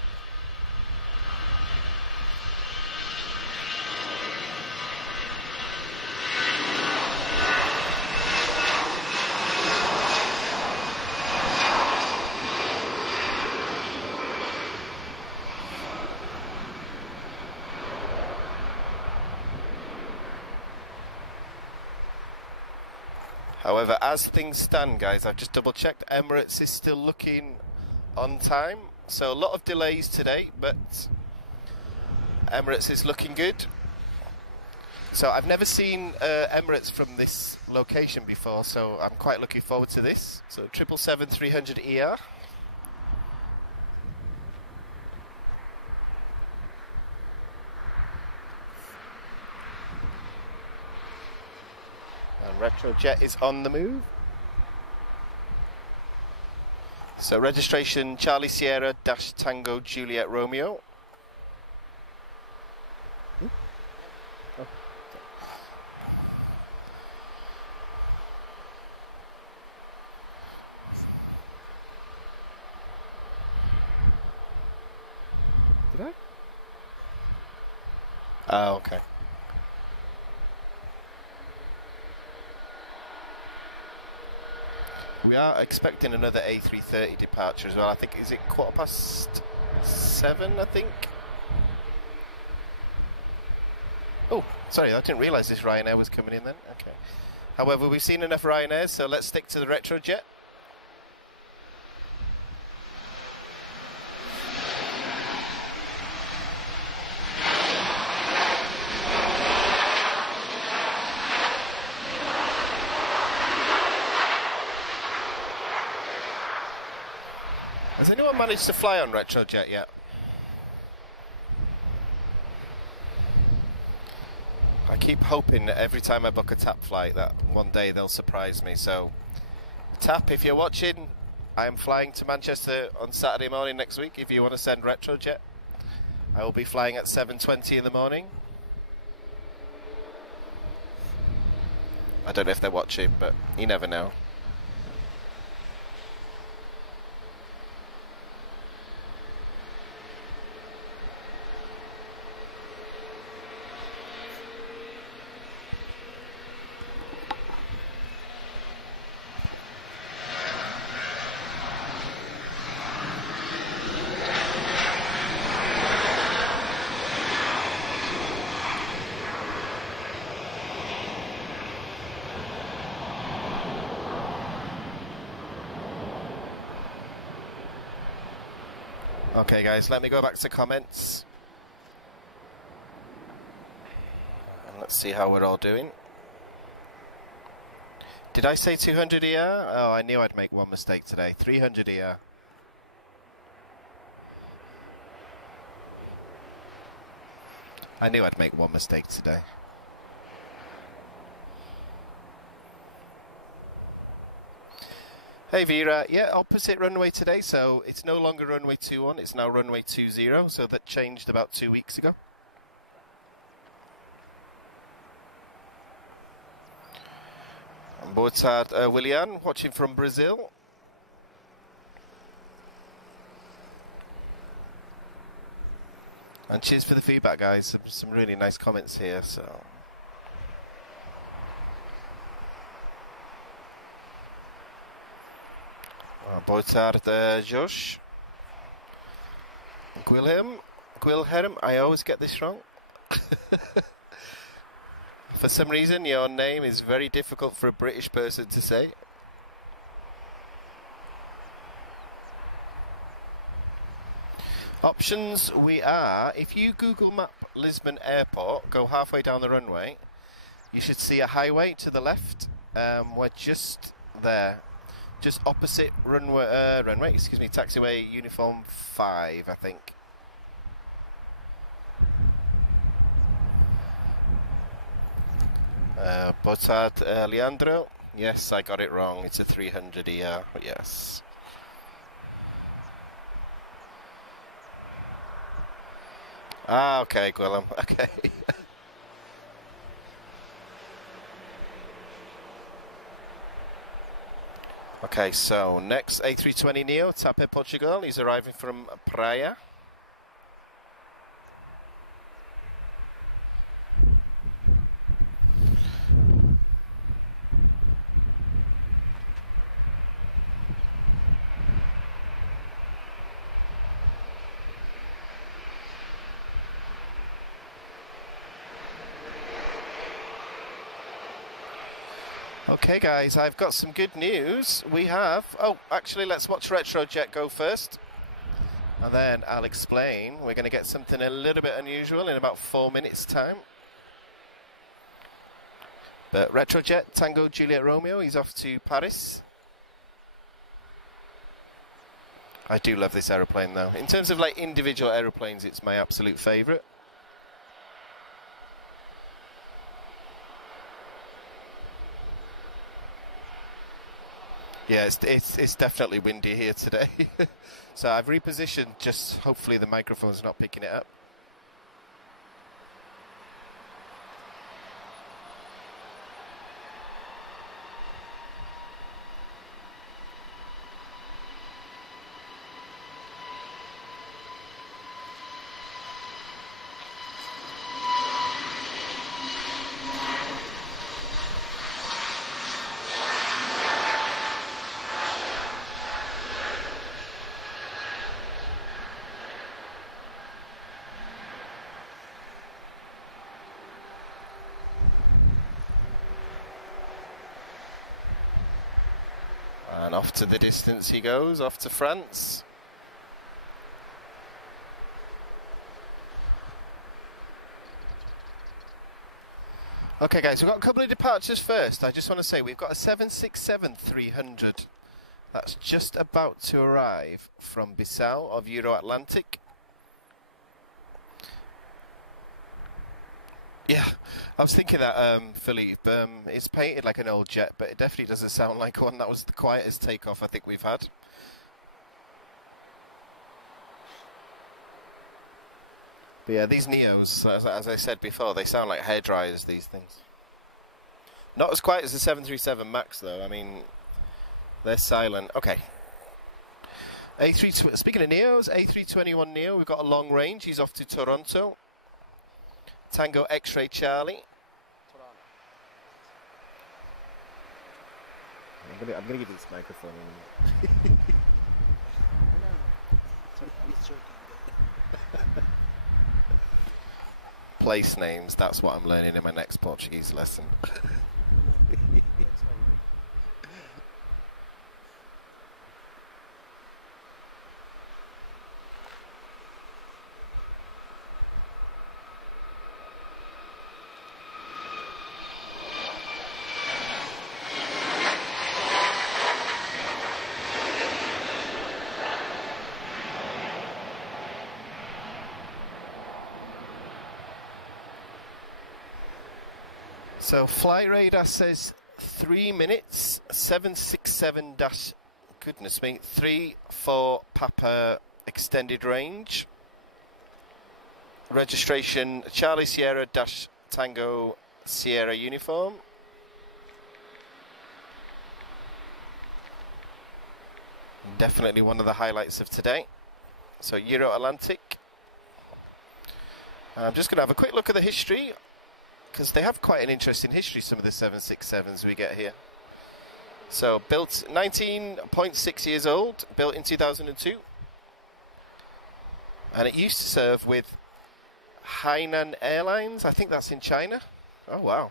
However, as things stand, guys, I've just double-checked. Emirates is still looking on time. So a lot of delays today, but Emirates is looking good. So I've never seen Emirates from this location before, so I'm quite looking forward to this. So 777-300ER. And Retrojet is on the move. So registration Charlie Sierra Dash Tango Juliet Romeo. Oh. Did I? Oh, okay. We are expecting another A330 departure as well. I think, is it 7:15, I think? Oh, sorry, I didn't realise this Ryanair was coming in then. Okay. However, we've seen enough Ryanairs, so let's stick to the Retrojet. Has anyone managed to fly on Retrojet yet? I keep hoping that every time I book a TAP flight that one day they'll surprise me. So, TAP, if you're watching, I am flying to Manchester on Saturday morning next week. If you want to send Retrojet, I will be flying at 7:20 in the morning. I don't know if they're watching, but you never know. Okay guys, let me go back to comments. And let's see how we're all doing. Did I say 200 ER? Oh, I knew I'd make one mistake today. 300 ER. I knew I'd make one mistake today. Hey Vera, yeah, opposite runway today, so it's no longer runway 21, it's now runway 20, so that changed about 2 weeks ago. Boa tarde, William, watching from Brazil. And cheers for the feedback, guys, some really nice comments here, so... Boa tarde, Josh. Guilherme, I always get this wrong. For some reason, your name is very difficult for a British person to say. Options we are, if you Google Map Lisbon Airport, go halfway down the runway, you should see a highway to the left. We're just there. Just opposite taxiway uniform 5, I think. Boa tarde, Leandro. Yes, I got it wrong. It's a 300 ER. Yes. Ah, okay, Gwilym. Okay. Okay, so next A320neo, Tape, Portugal. He's arriving from Praia. Okay guys, I've got some good news. We have, oh actually let's watch Retrojet go first and then I'll explain. We're going to get something a little bit unusual in about 4 minutes time. But Retrojet, Tango Juliet Romeo, he's off to Paris. I do love this aeroplane though. In terms of like individual aeroplanes, it's my absolute favourite. Yeah, it's definitely windy here today. So I've repositioned, just hopefully the microphone's not picking it up. And off to the distance he goes, off to France. Okay guys, we've got a couple of departures first. I just want to say we've got a 767-300 that's just about to arrive from Bissau of Euro Atlantic. Yeah, I was thinking that, Philippe, it's painted like an old jet, but it definitely doesn't sound like one. That was the quietest takeoff I think we've had. But yeah, these Neos, as I said before, they sound like hairdryers, these things. Not as quiet as the 737 MAX, though. I mean, they're silent. Okay. Speaking of Neos, A321neo, we've got a long range. He's off to Toronto. Tango X-Ray Charlie. I'm gonna give you this microphone. Place names, that's what I'm learning in my next Portuguese lesson. So flight radar says 3 minutes, 767 dash, goodness me, 3-4 Papa extended range. Registration Charlie Sierra dash Tango Sierra uniform. Definitely one of the highlights of today. So Euro Atlantic. I'm just going to have a quick look at the history, because they have quite an interesting history, some of the 767s we get here. So built 19.6 years old, built in 2002. And it used to serve with Hainan Airlines, I think that's in China. Oh wow.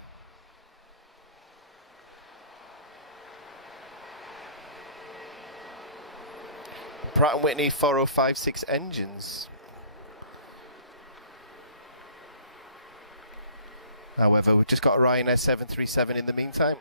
Pratt & Whitney 4056 engines. However, we've just got a Ryanair 737 in the meantime.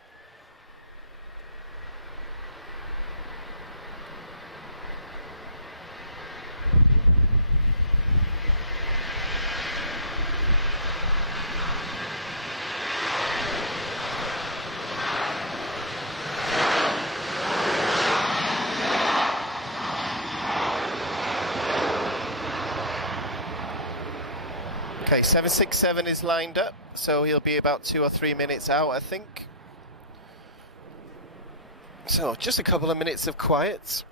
Okay, 767 is lined up, so he'll be about 2 or 3 minutes out, I think. So just a couple of minutes of quiet.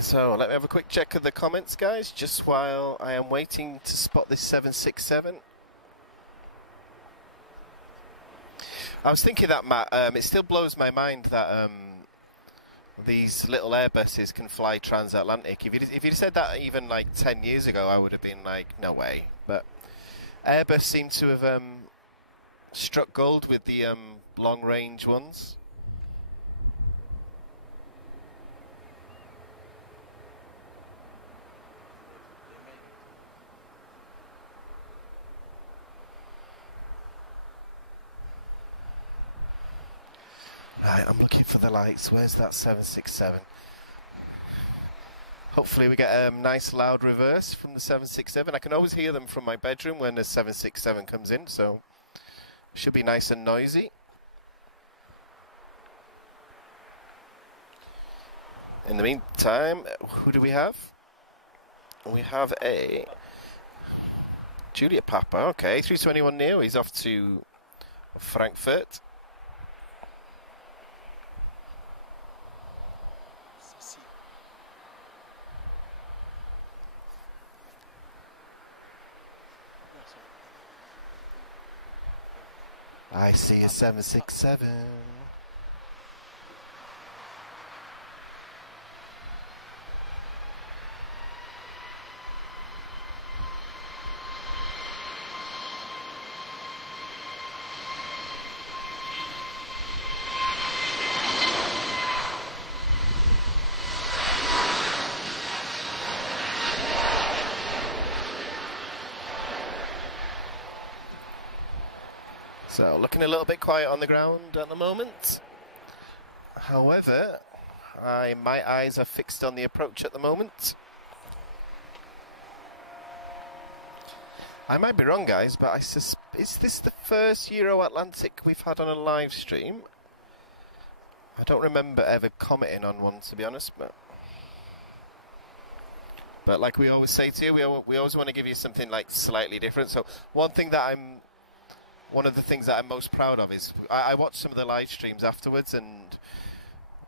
So let me have a quick check of the comments, guys, just while I am waiting to spot this 767. I was thinking that, Matt, it still blows my mind that these little Airbuses can fly transatlantic. If you'd said that even like 10 years ago, I would have been like, no way. But Airbus seem to have struck gold with the long-range ones. Right, I'm looking for the lights. Where's that 767? Hopefully we get a nice loud reverse from the 767. I can always hear them from my bedroom when the 767 comes in, so should be nice and noisy. In the meantime, who do we have? We have a Juliet Papa. Okay, 321 Neo. He's off to Frankfurt. I see a 767. So, looking a little bit quiet on the ground at the moment. However, my eyes are fixed on the approach at the moment. I might be wrong, guys, but is this the first Euro Atlantic we've had on a live stream? I don't remember ever commenting on one, to be honest, but like we always say to you, we always want to give you something like slightly different. So one of the things that I'm most proud of is I watch some of the live streams afterwards, and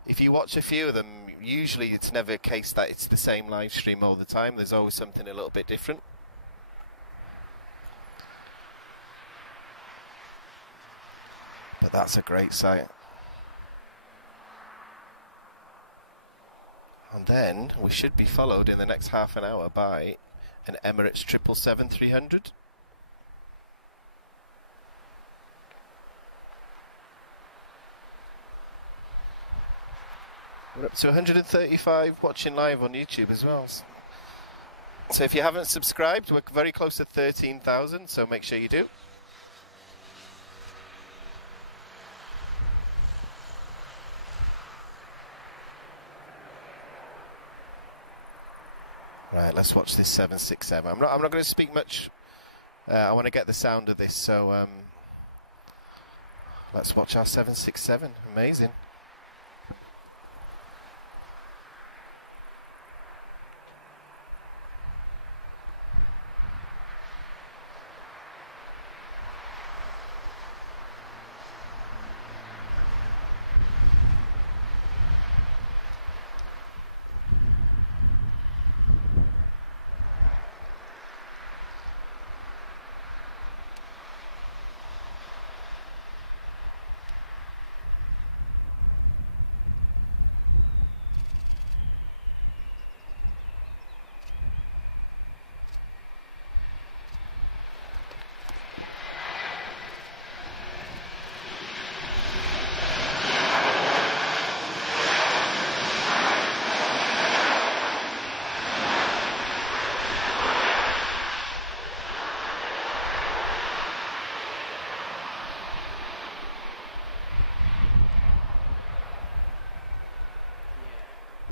if you watch a few of them, usually it's never a case that it's the same live stream all the time. There's always something a little bit different. But that's a great sight. And then we should be followed in the next half an hour by an Emirates 777-300. We're up to 135 watching live on YouTube as well. So if you haven't subscribed, we're very close to 13,000, so make sure you do. Right, let's watch this 767. I'm not going to speak much. I want to get the sound of this, so let's watch our 767. Amazing.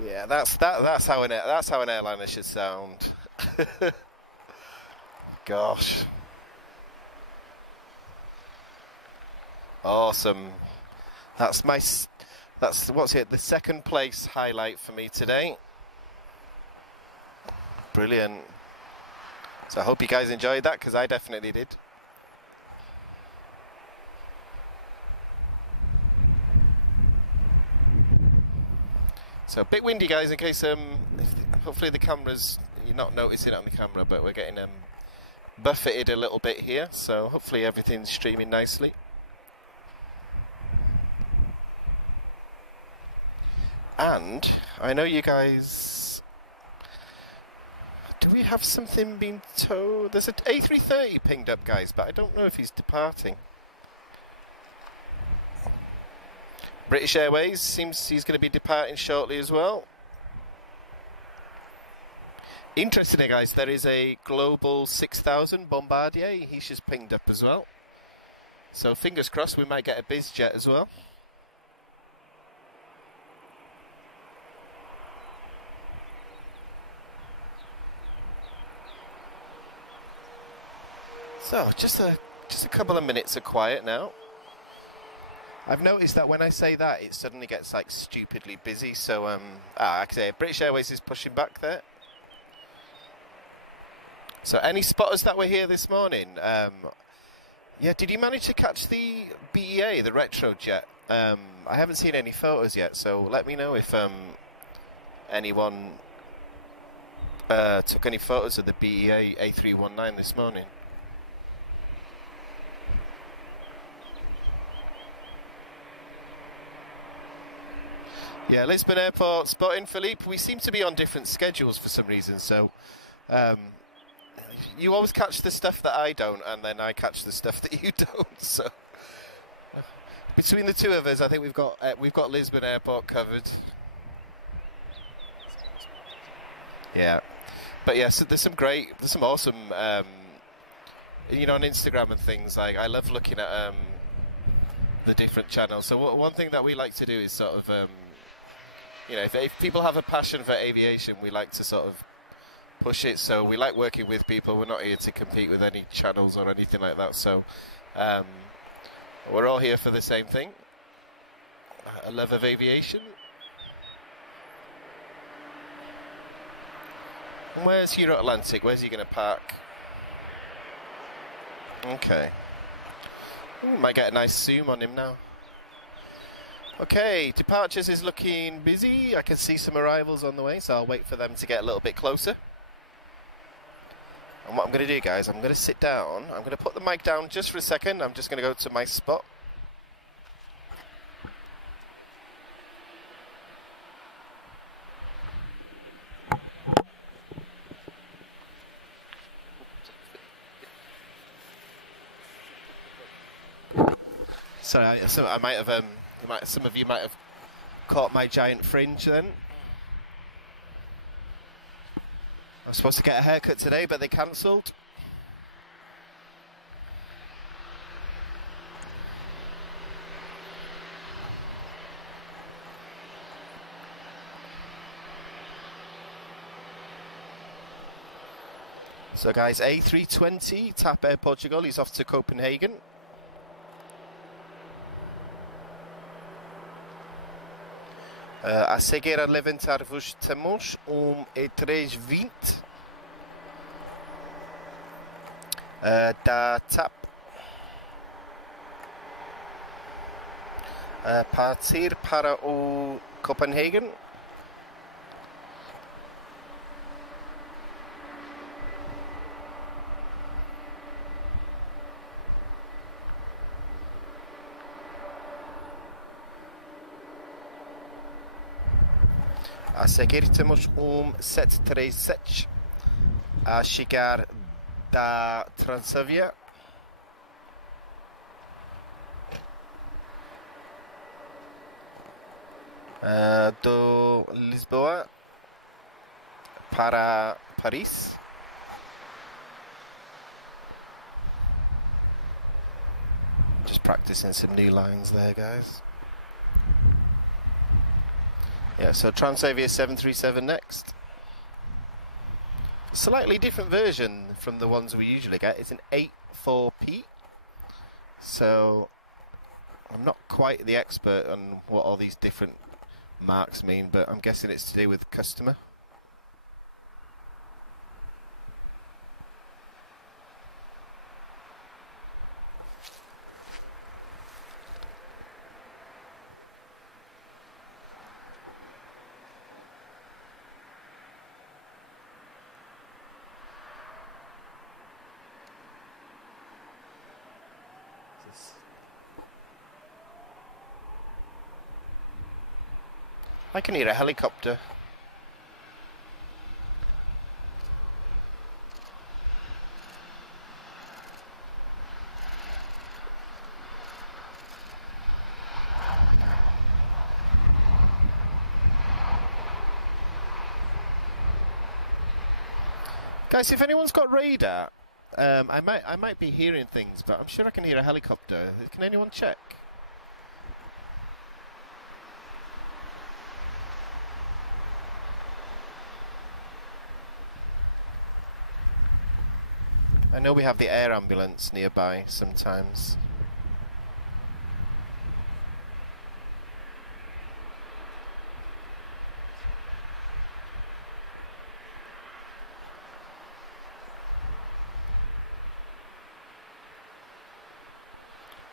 Yeah, that's how an airliner should sound. Gosh, awesome. That's what's it? The second place highlight for me today. Brilliant. So I hope you guys enjoyed that, because I definitely did. So a bit windy, guys, in case hopefully the camera's, you're not noticing it on the camera, but we're getting buffeted a little bit here, so hopefully everything's streaming nicely. And I know you guys, do we have something being towed? There's an A330 pinged up, guys, but I don't know if he's departing. British Airways seems he's going to be departing shortly as well. Interestingly, guys, there is a Global 6000 Bombardier. He's just pinged up as well. So fingers crossed we might get a biz jet as well. So just a couple of minutes of quiet now. I've noticed that when I say that, it suddenly gets like stupidly busy. So like I say, British Airways is pushing back there. So any spotters that were here this morning, yeah, did you manage to catch the BEA, the retro jet? I haven't seen any photos yet, so let me know if anyone took any photos of the BEA A319 this morning. Yeah, Lisbon Airport spotting, Philippe. We seem to be on different schedules for some reason, so you always catch the stuff that I don't, and then I catch the stuff that you don't. So between the two of us, I think we've got Lisbon Airport covered. Yeah, but yes, there's some awesome, you know, on Instagram and things. Like I love looking at the different channels. So one thing that we like to do is sort of you know, if people have a passion for aviation, we like to sort of push it. So we like working with people. We're not here to compete with any channels or anything like that. So we're all here for the same thing, a love of aviation. And where's Euro Atlantic? Where's he going to park? Okay. Ooh, might get a nice zoom on him now. Okay, departures is looking busy. I can see some arrivals on the way, so I'll wait for them to get a little bit closer. And what I'm going to do, guys, I'm going to sit down. I'm going to put the mic down just for a second. I'm just going to go to my spot. Sorry, I might have, some of you might have caught my giant fringe then. I was supposed to get a haircut today, but they cancelled. So guys, A320, TAP Air Portugal, he's off to Copenhagen. A seguir a levantar-vos temos E320 da TAP partir para o Copenhagen. A seguir temos 737 a chegar da Transavia. Do Lisboa para Paris. Just practicing some new lines there, guys. Yeah, so Transavia 737 next. Slightly different version from the ones we usually get. It's an 84P. So I'm not quite the expert on what all these different marks mean, but I'm guessing it's to do with customer. I can hear a helicopter. Guys, if anyone's got radar, I might be hearing things, but I'm sure I can hear a helicopter. Can anyone check? I know we have the air ambulance nearby sometimes.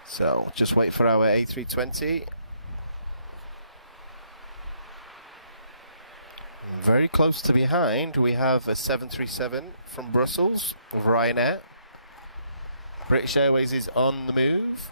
So, just wait for our A320. Very close to behind, we have a 737 from Brussels with Ryanair. British Airways is on the move.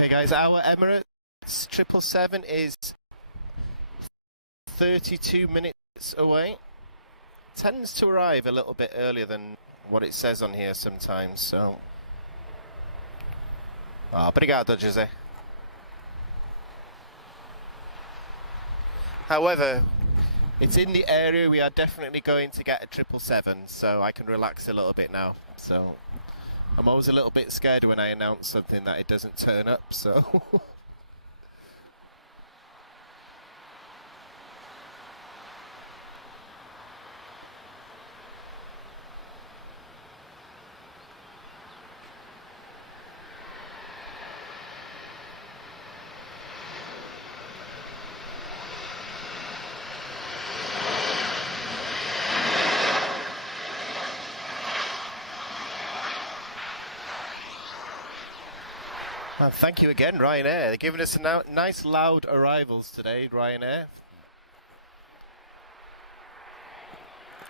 Okay guys, our Emirates 777 is 32 minutes away. Tends to arrive a little bit earlier than what it says on here sometimes, so... Obrigado, Jose. However, it's in the area, we are definitely going to get a 777, so I can relax a little bit now, so... I'm always a little bit scared when I announce something that it doesn't turn up, so... Thank you again, Ryanair. They're giving us a nice loud arrivals today, Ryanair.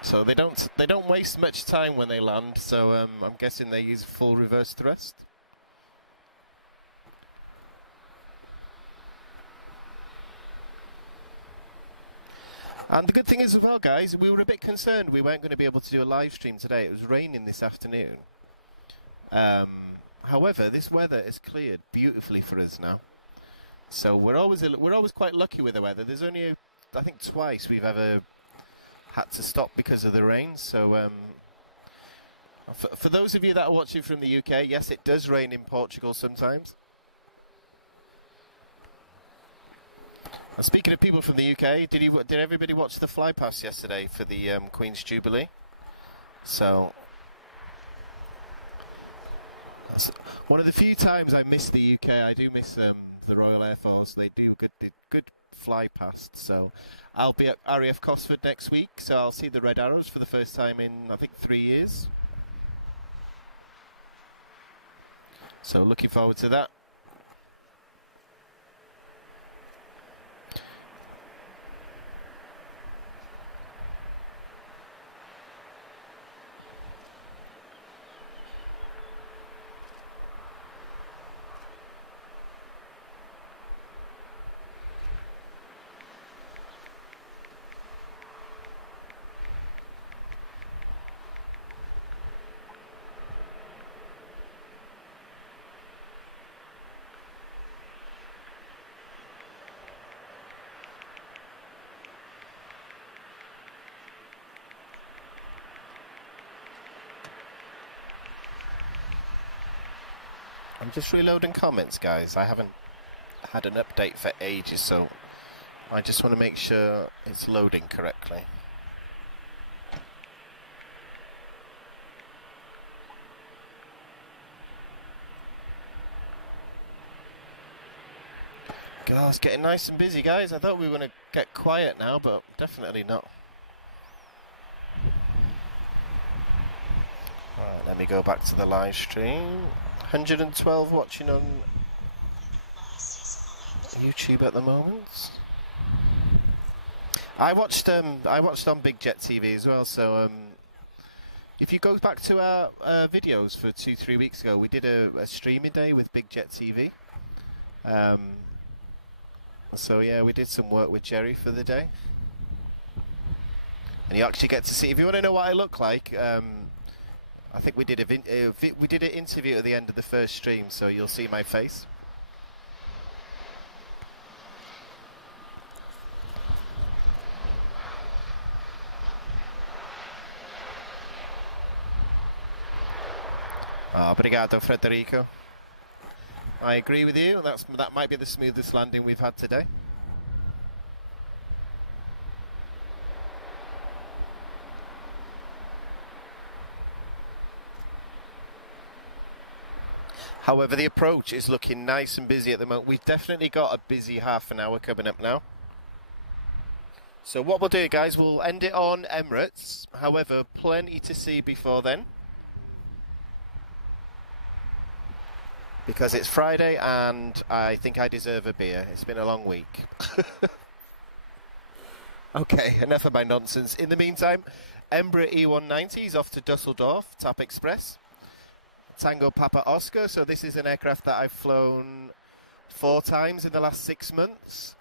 So they don't waste much time when they land. So I'm guessing they use full reverse thrust. And the good thing is as well, guys, we were a bit concerned we weren't going to be able to do a live stream today. It was raining this afternoon. However, this weather has cleared beautifully for us now, so we're always quite lucky with the weather. There's only, I think, twice we've ever had to stop because of the rain. So, for those of you that are watching from the UK, yes, it does rain in Portugal sometimes. And speaking of people from the UK, did everybody watch the flypast yesterday for the Queen's Jubilee? So. One of the few times I miss the UK, I do miss the Royal Air Force. They do good fly past. So I'll be at RAF Cosford next week, so I'll see the Red Arrows for the first time in, I think, 3 years. So looking forward to that. I'm just reloading comments, guys. I haven't had an update for ages, so I just want to make sure it's loading correctly. God, it's getting nice and busy, guys. I thought we were going to get quiet now, but definitely not. Right, let me go back to the live stream. 112 watching on YouTube at the moment. I watched on Big Jet TV as well. So if you go back to our videos for 2-3 weeks ago, we did a streaming day with Big Jet TV. So yeah, we did some work with Jerry for the day, and you actually get to see. If you want to know what I look like, I think we did an interview at the end of the first stream, so you'll see my face. Obrigado, Frederico. I agree with you. That might be the smoothest landing we've had today. However, the approach is looking nice and busy at the moment. We've definitely got a busy half an hour coming up now. So what we'll do, guys, we'll end it on Emirates. However, plenty to see before then, because it's Friday and I think I deserve a beer. It's been a long week. Okay, enough of my nonsense. In the meantime, Embraer E190 is off to Dusseldorf, TAP Express. Tango Papa Oscar, so this is an aircraft that I've flown 4 times in the last 6 months.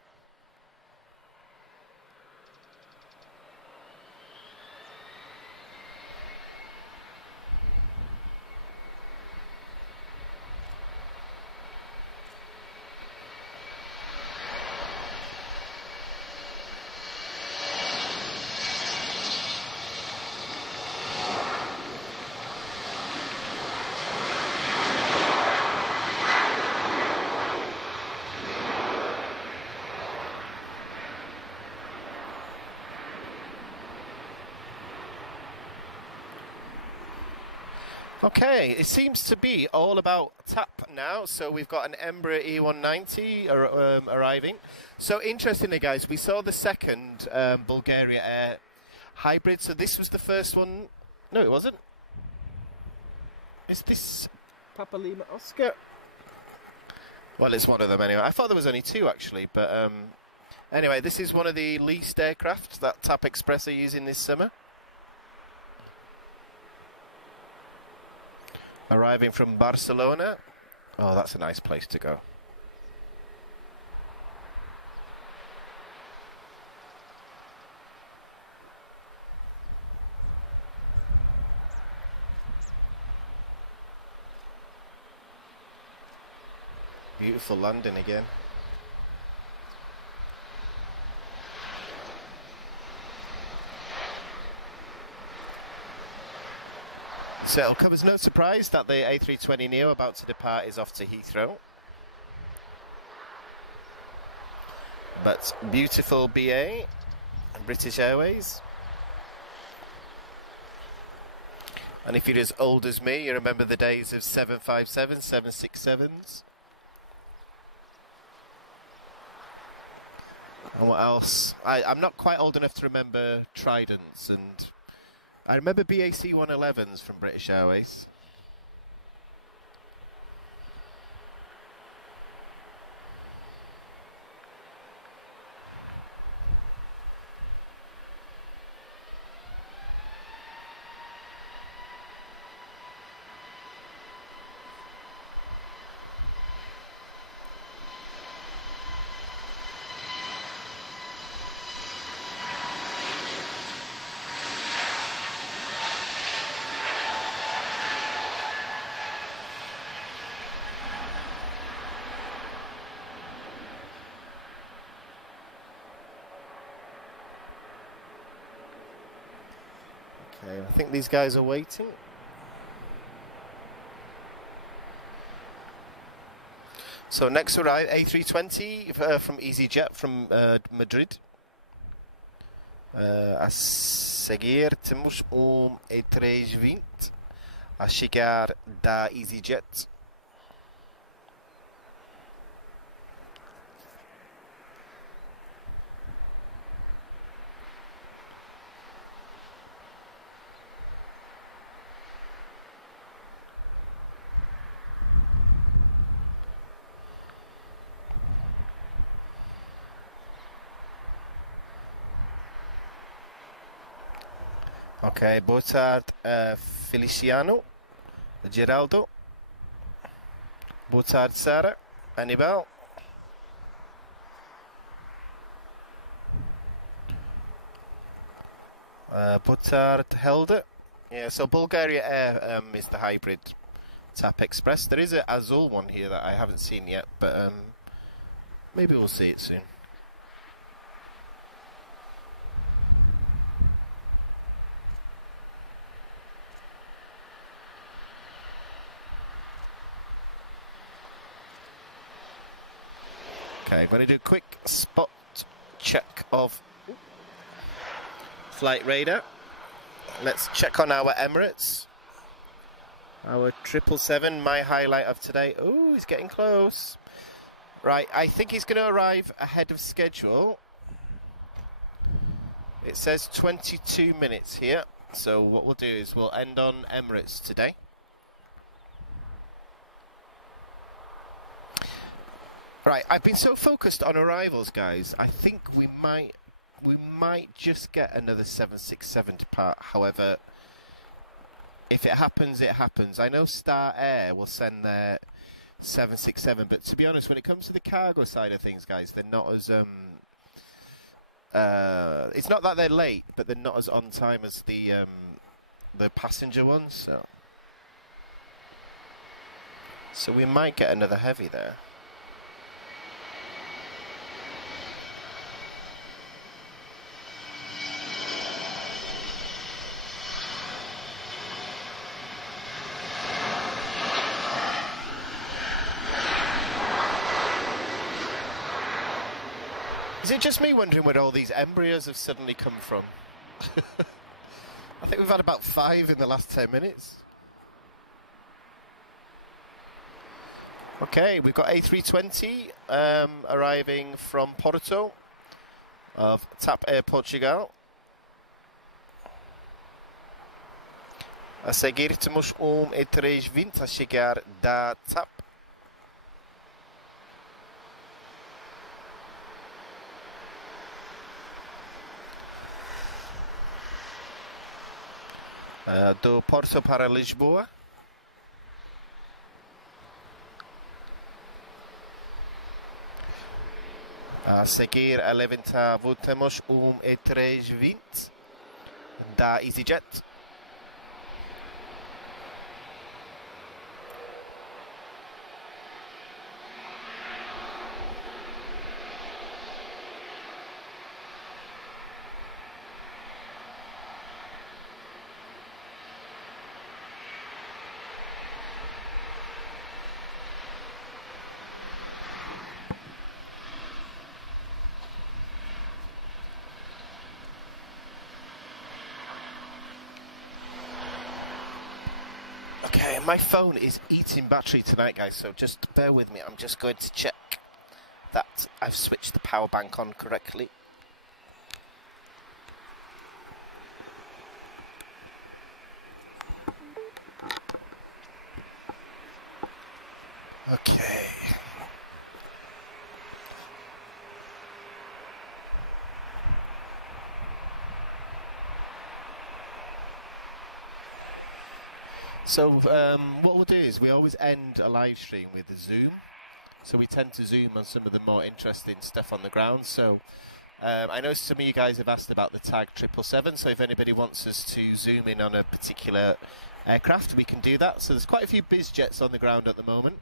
Okay, it seems to be all about TAP now. So we've got an Embraer E190 arriving. So interestingly, guys, we saw the second Bulgaria Air hybrid. So this was the first one. No, it wasn't. Is this Papa Lima Oscar? Well, it's one of them anyway. I thought there was only 2 actually, but anyway, this is one of the leased aircraft that TAP Express are using this summer. Arriving from Barcelona. Oh, that's a nice place to go. Beautiful landing again. So it'll come as no surprise that the A320neo about to depart is off to Heathrow. But beautiful BA, British Airways. And if you're as old as me, you remember the days of 757s, 767s. And what else? I'm not quite old enough to remember Tridents, and I remember BAC 111s from British Airways. Okay, I think these guys are waiting. So next arrive A320 from EasyJet from Madrid. A seguir temos E320 a chegar da EasyJet. Ok, boa tarde, Feliciano, Geraldo. Boa tarde, Sara, Anibal. Boa tarde, Helder. Yeah, so Bulgaria Air is the hybrid TAP Express. There is an Azul one here that I haven't seen yet, but maybe we'll see it soon. Okay, I'm going to do a quick spot check of flight radar. Let's check on our Emirates. Our 777, my highlight of today. Oh, he's getting close. Right, I think he's going to arrive ahead of schedule. It says 22 minutes here. So what we'll do is we'll end on Emirates today. Right, I've been so focused on arrivals, guys. I think we might just get another 767 depart. However, if it happens, it happens. I know Star Air will send their 767, but to be honest, when it comes to the cargo side of things, guys, they're not as it's not that they're late, but they're not as on time as the passenger ones. So we might get another heavy there. Is it just me wondering where all these embryos have suddenly come from? I think we've had about 5 in the last 10 minutes. Okay, we've got A320 arriving from Porto of TAP Air Portugal. A seguir temos E320 a chegar da TAP. Do Porto para Lisboa. A seguir a levantar temos E320 da EasyJet. Okay, my phone is eating battery tonight, guys, so just bear with me. I'm just going to check that I've switched the power bank on correctly. Okay. So what we'll do is we always end a live stream with a zoom. So we tend to zoom on some of the more interesting stuff on the ground. So I know some of you guys have asked about the tag 777. So if anybody wants us to zoom in on a particular aircraft, we can do that. So there's quite a few biz jets on the ground at the moment.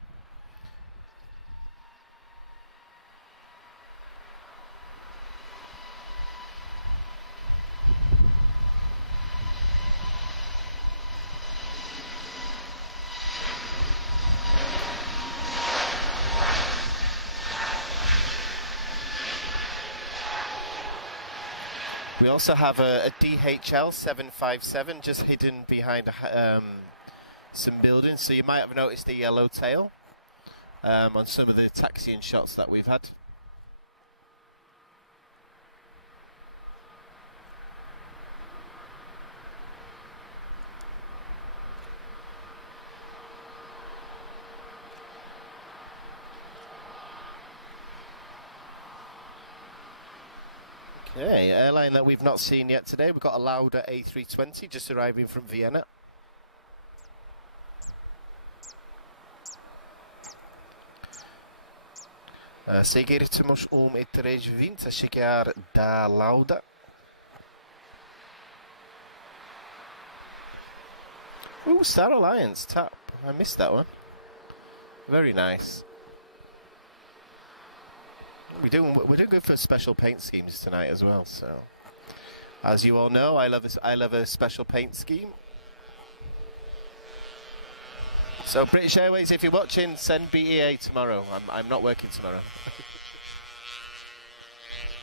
We also have a DHL 757 just hidden behind some buildings, so you might have noticed the yellow tail on some of the taxiing shots that we've had. Yeah, airline that we've not seen yet today. We've got a Lauda A320 just arriving from Vienna. Seguiremos 3:20 a chegar da Lauda. Ooh, Star Alliance tap. I missed that one. Very nice. We're doing good for special paint schemes tonight as well. So, as you all know, I love a special paint scheme. So British Airways, if you're watching, send BEA tomorrow. I'm not working tomorrow.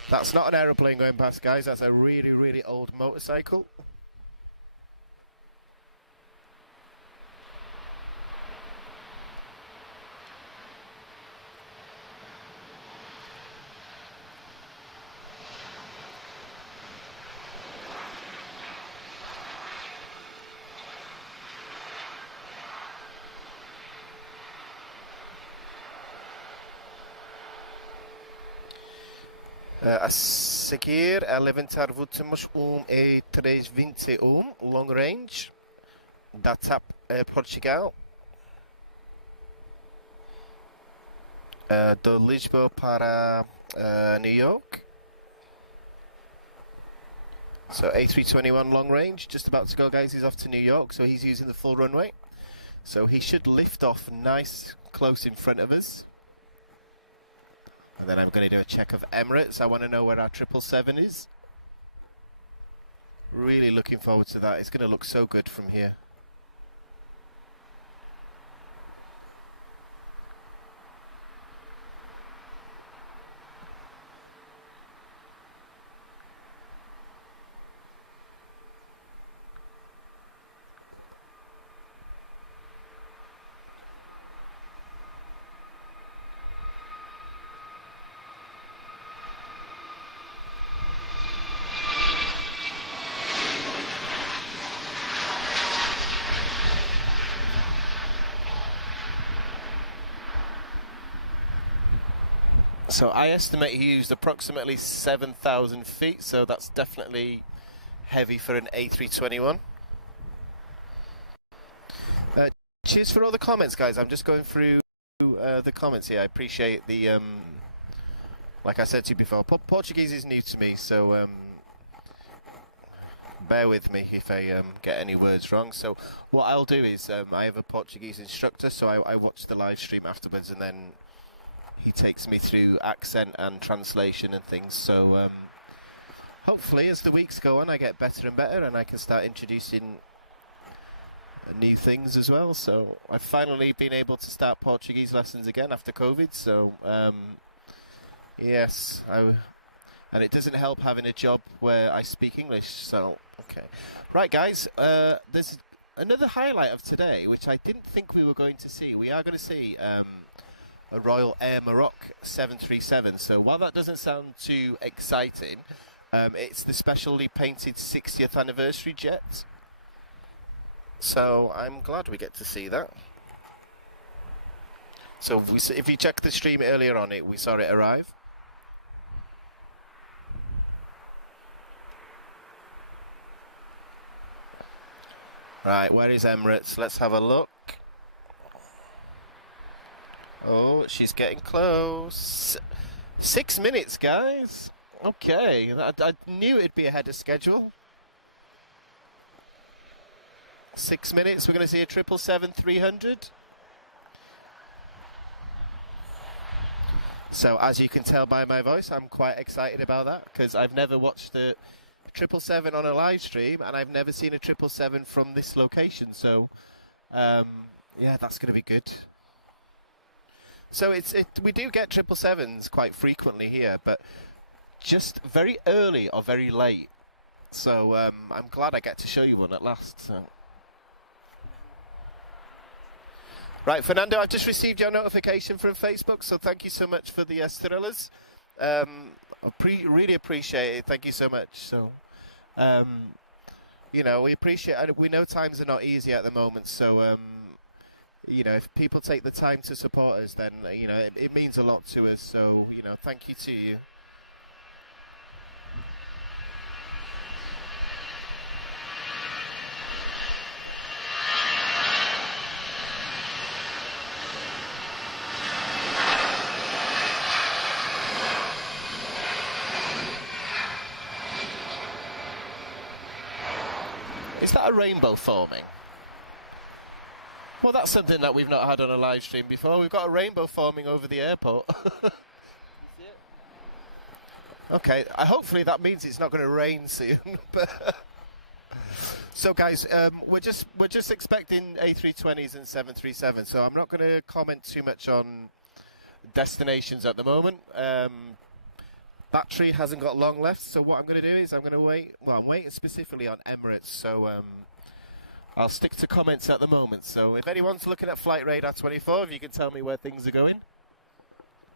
That's not an aeroplane going past, guys. That's a really, really old motorcycle. A seguir, a levantar últimos 3:21, long range, da TAP Portugal, de Lisboa para New York. So A321 long range, just about to go, guys. He's off to New York, so he's using the full runway. So he should lift off nice, close in front of us. And then I'm going to do a check of Emirates. I want to know where our 777 is. Really looking forward to that. It's going to look so good from here. So I estimate he used approximately 7,000 feet, so that's definitely heavy for an A321. Cheers for all the comments, guys. I'm just going through the comments here. I appreciate the, like I said to you before, Portuguese is new to me, so bear with me if I get any words wrong. So what I'll do is I have a Portuguese instructor, so I watch the live stream afterwards, and then he takes me through accent and translation and things. So hopefully as the weeks go on I get better and better, and I can start introducing new things as well. So I've finally been able to start Portuguese lessons again after COVID. So yes, and it doesn't help having a job where I speak English. So okay, right guys, there's another highlight of today which I didn't think we were going to see. We are going to see a Royal Air Maroc 737. So while that doesn't sound too exciting, it's the specially painted 60th anniversary jet. So I'm glad we get to see that. So if you check the stream earlier on it, we saw it arrive. Right, where is Emirates? Let's have a look. Oh, she's getting close. 6 minutes, guys. Okay, I knew it'd be ahead of schedule. 6 minutes, we're going to see a 777-300. So, as you can tell by my voice, I'm quite excited about that, because I've never watched the 777 on a live stream, and I've never seen a 777 from this location. So, yeah, that's going to be good. So we do get 777s quite frequently here, but just very early or very late. So I'm glad I get to show you one at last. So. Right, Fernando, I've just received your notification from Facebook, so thank you so much for the thrillers. Really appreciate it. Thank you so much. So, you know, we appreciate. We know times are not easy at the moment, so. You know, if people take the time to support us, then, you know, it means a lot to us. So, you know, thank you to you. Is that a rainbow forming? Well, that's something that we've not had on a live stream before. We've got a rainbow forming over the airport. Okay, hopefully that means it's not going to rain soon. So guys, we're just expecting A320s and 737, so I'm not going to comment too much on destinations at the moment. Battery hasn't got long left, so what I'm going to do is I'm going to wait. Well, I'm waiting specifically on Emirates, so I'll stick to comments at the moment. So if anyone's looking at Flight Radar 24, if you can tell me where things are going.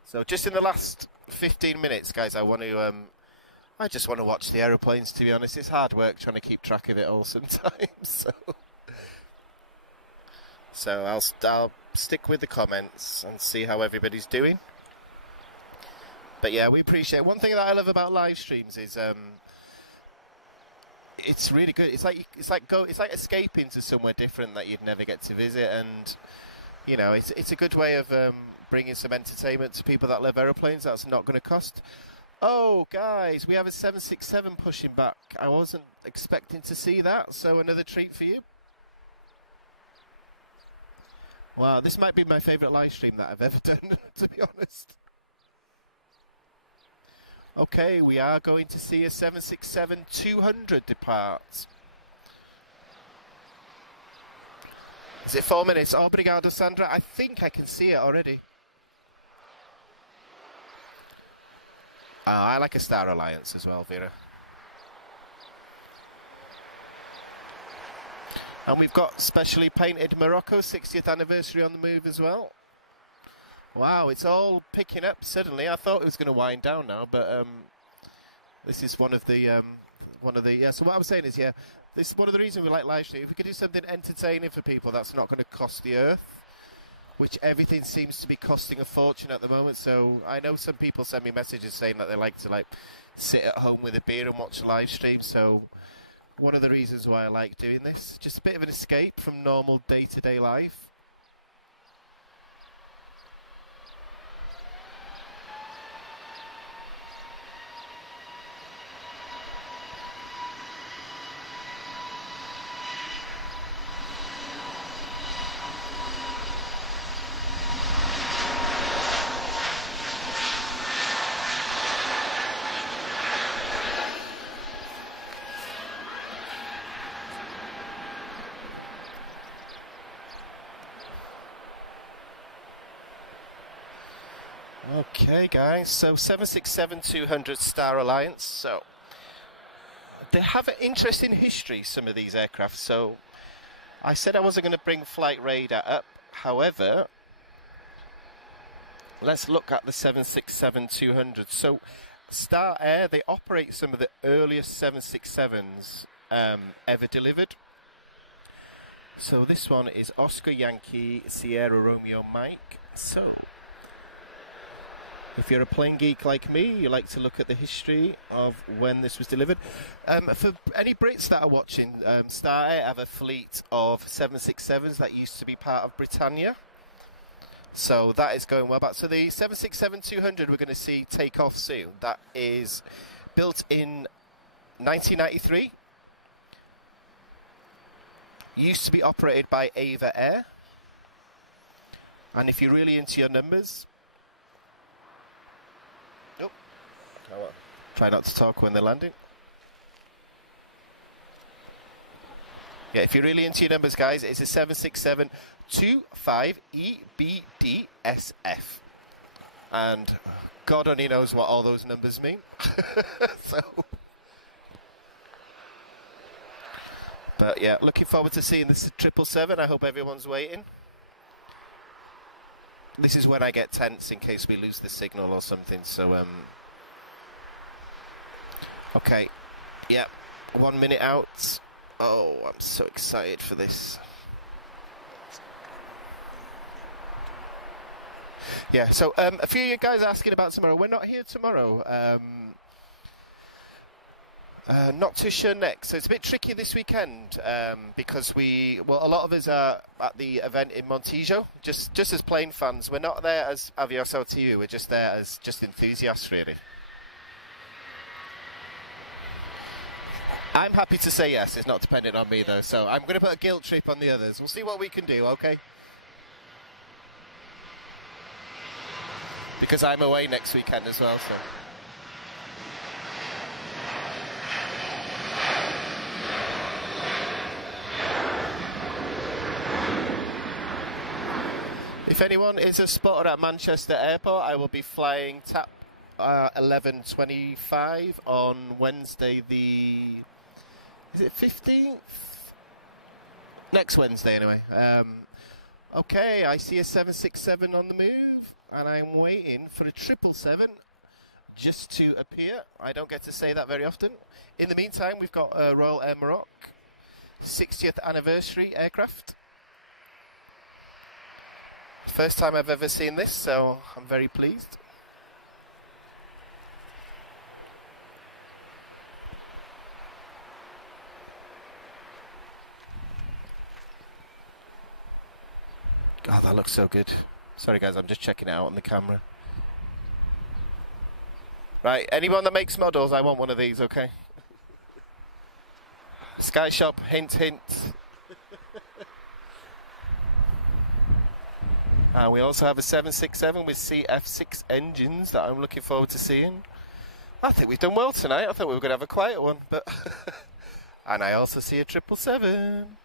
So just in the last 15 minutes, guys, I just want to watch the aeroplanes, to be honest. It's hard work trying to keep track of it all sometimes. So I'll stick with the comments and see how everybody's doing. But yeah, we appreciate. One thing that I love about live streams is it's really good. It's like escaping to somewhere different that you'd never get to visit, and you know, it's a good way of bringing some entertainment to people that love aeroplanes. That's not going to cost. Oh, guys, we have a 767 pushing back. I wasn't expecting to see that, so another treat for you. Wow, this might be my favourite live stream that I've ever done, to be honest. Okay, we are going to see a 767-200 depart. Is it 4 minutes? Obrigado, Sandra. I think I can see it already. I like a Star Alliance as well, Vera. And we've got specially painted Morocco 60th anniversary on the move as well. Wow, it's all picking up suddenly. I thought it was going to wind down now, but this is one of the yeah. So what I was saying is, yeah, this is one of the reasons we like live stream. If we could do something entertaining for people, that's not going to cost the earth, which everything seems to be costing a fortune at the moment. So I know some people send me messages saying that they like to sit at home with a beer and watch a live stream. So one of the reasons why I like doing this, just a bit of an escape from normal day-to-day life. Okay, guys, so 767-200 Star Alliance. So they have an interesting history, some of these aircraft. So I said I wasn't going to bring Flight Radar up. However, let's look at the 767-200. So Star Air, they operate some of the earliest 767s ever delivered. So this one is Oscar Yankee Sierra Romeo Mike. So if you're a plane geek like me, you like to look at the history of when this was delivered. For any Brits that are watching, Star Air have a fleet of 767s that used to be part of Britannia. So that is going well back. So the 767-200 we're going to see take off soon. That is built in 1993. Used to be operated by Ava Air. And if you're really into your numbers... Try not to talk when they're landing. Yeah, if you're really into your numbers, guys, it's a 767-25EBDSF. And God only knows what all those numbers mean. But yeah, looking forward to seeing this 777. I hope everyone's waiting. This is when I get tense in case we lose the signal or something, so okay, yeah, 1 minute out. Oh, I'm so excited for this. Yeah, so a few of you guys are asking about tomorrow. We're not here tomorrow. Not too sure next. So it's a bit tricky this weekend because a lot of us are at the event in Montijo, just as plane fans. We're not there as Aviação TV, we're just there as just enthusiasts, really. I'm happy to say yes. It's not dependent on me though. So I'm going to put a guilt trip on the others. We'll see what we can do. Okay. Because I'm away next weekend as well. So. If anyone is a spotter at Manchester Airport, I will be flying TAP 11:25 on Wednesday the... Is it 15th? Next Wednesday anyway. Okay, I see a 767 on the move and I'm waiting for a 777 just to appear. I don't get to say that very often. In the meantime, we've got Royal Air Maroc 60th anniversary aircraft. First time I've ever seen this, so I'm very pleased. God, that looks so good. Sorry guys, I'm just checking it out on the camera. Right, anyone that makes models, I want one of these, okay? Sky Shop, hint, hint. And we also have a 767 with CF6 engines that I'm looking forward to seeing. I think we've done well tonight. I thought we were going to have a quiet one, but... And I also see a 777.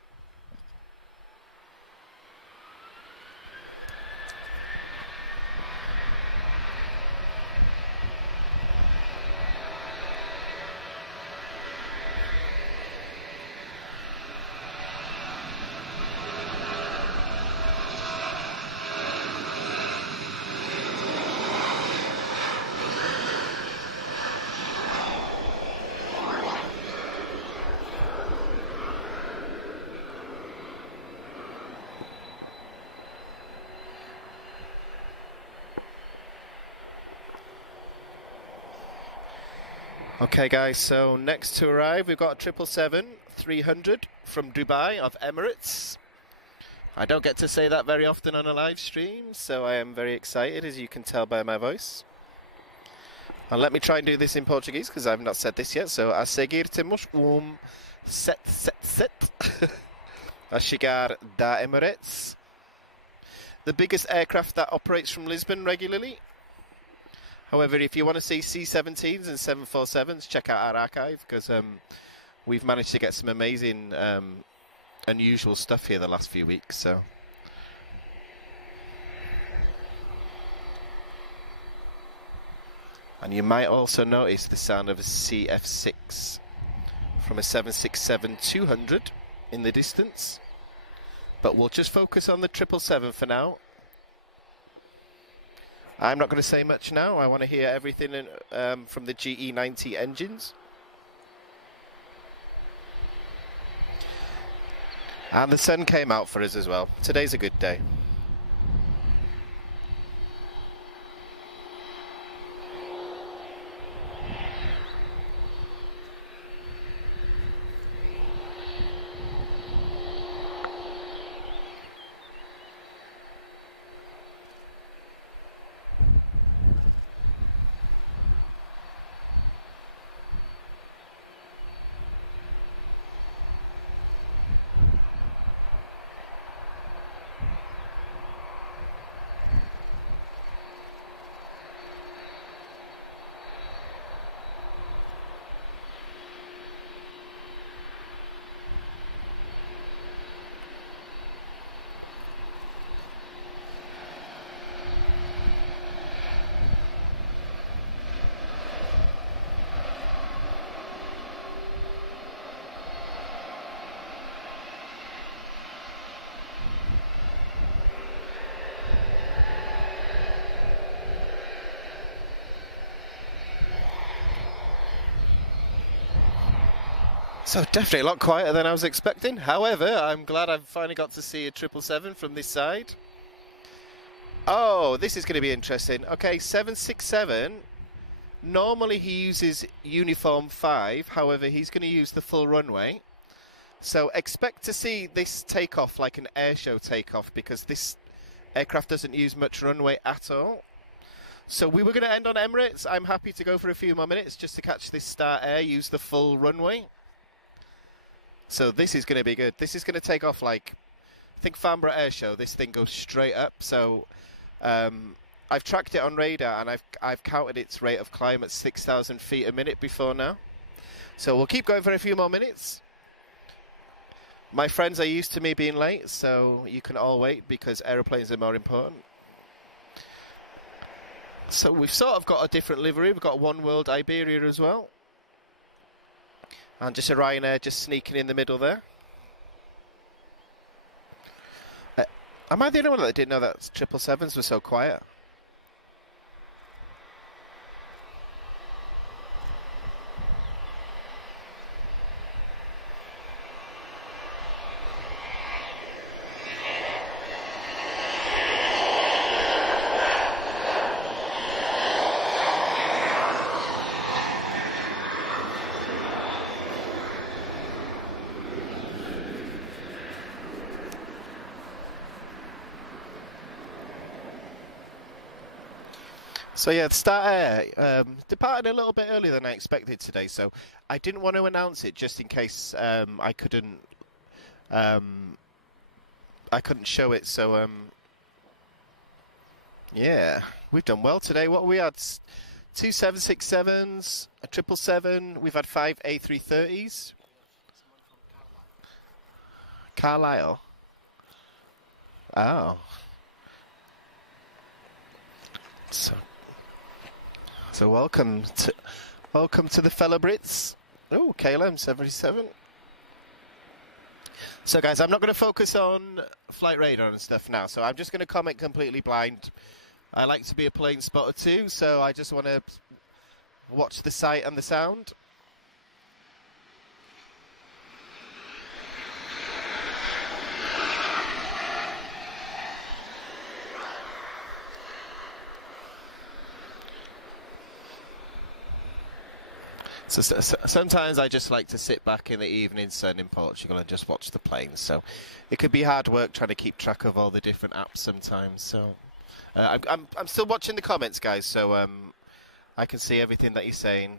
Okay guys, so next to arrive we've got a 777-300 from Dubai of Emirates. I don't get to say that very often on a live stream, so I am very excited, as you can tell by my voice. And let me try and do this in Portuguese because I've not said this yet. So a seguir temos 777 a chegar da Emirates, the biggest aircraft that operates from Lisbon regularly. However, if you want to see C-17s and 747s, check out our archive, because we've managed to get some amazing, unusual stuff here the last few weeks. So, and you might also notice the sound of a CF6 from a 767-200 in the distance. But we'll just focus on the 777 for now. I'm not going to say much now. I want to hear everything in, from the GE90 engines. And the sun came out for us as well. Today's a good day. So definitely a lot quieter than I was expecting. However, I'm glad I've finally got to see a 777 from this side. Oh, this is going to be interesting. Okay, 767. Normally he uses uniform 5. However, he's going to use the full runway. So expect to see this takeoff like an airshow takeoff, because this aircraft doesn't use much runway at all. So we were going to end on Emirates. I'm happy to go for a few more minutes just to catch this Star Air use the full runway. So this is going to be good. This is going to take off like, I think Farnborough Air Show, this thing goes straight up. So I've tracked it on radar, and I've counted its rate of climb at 6,000 feet a minute before now. So we'll keep going for a few more minutes. My friends are used to me being late, so you can all wait because aeroplanes are more important. So we've sort of got a different livery. We've got One World Iberia as well. And just a Ryanair just sneaking in the middle there. Am I the only one that didn't know that 777s were so quiet? So yeah, the Star Air departed a little bit earlier than I expected today, so I didn't want to announce it just in case I couldn't show it. So yeah, we've done well today. What we had? 2 767s, a 777. We've had 5 A330s. Carlisle. Oh. So welcome to the fellow Brits. Oh, KLM 77. So guys, I'm not going to focus on flight radar and stuff now, so I'm just going to comment completely blind. I like to be a plane spotter too, so I just want to watch the sight and the sound. So sometimes I just like to sit back in the evening sun in Portugal and just watch the planes. So it could be hard work trying to keep track of all the different apps sometimes. So I'm still watching the comments, guys. So I can see everything that you're saying.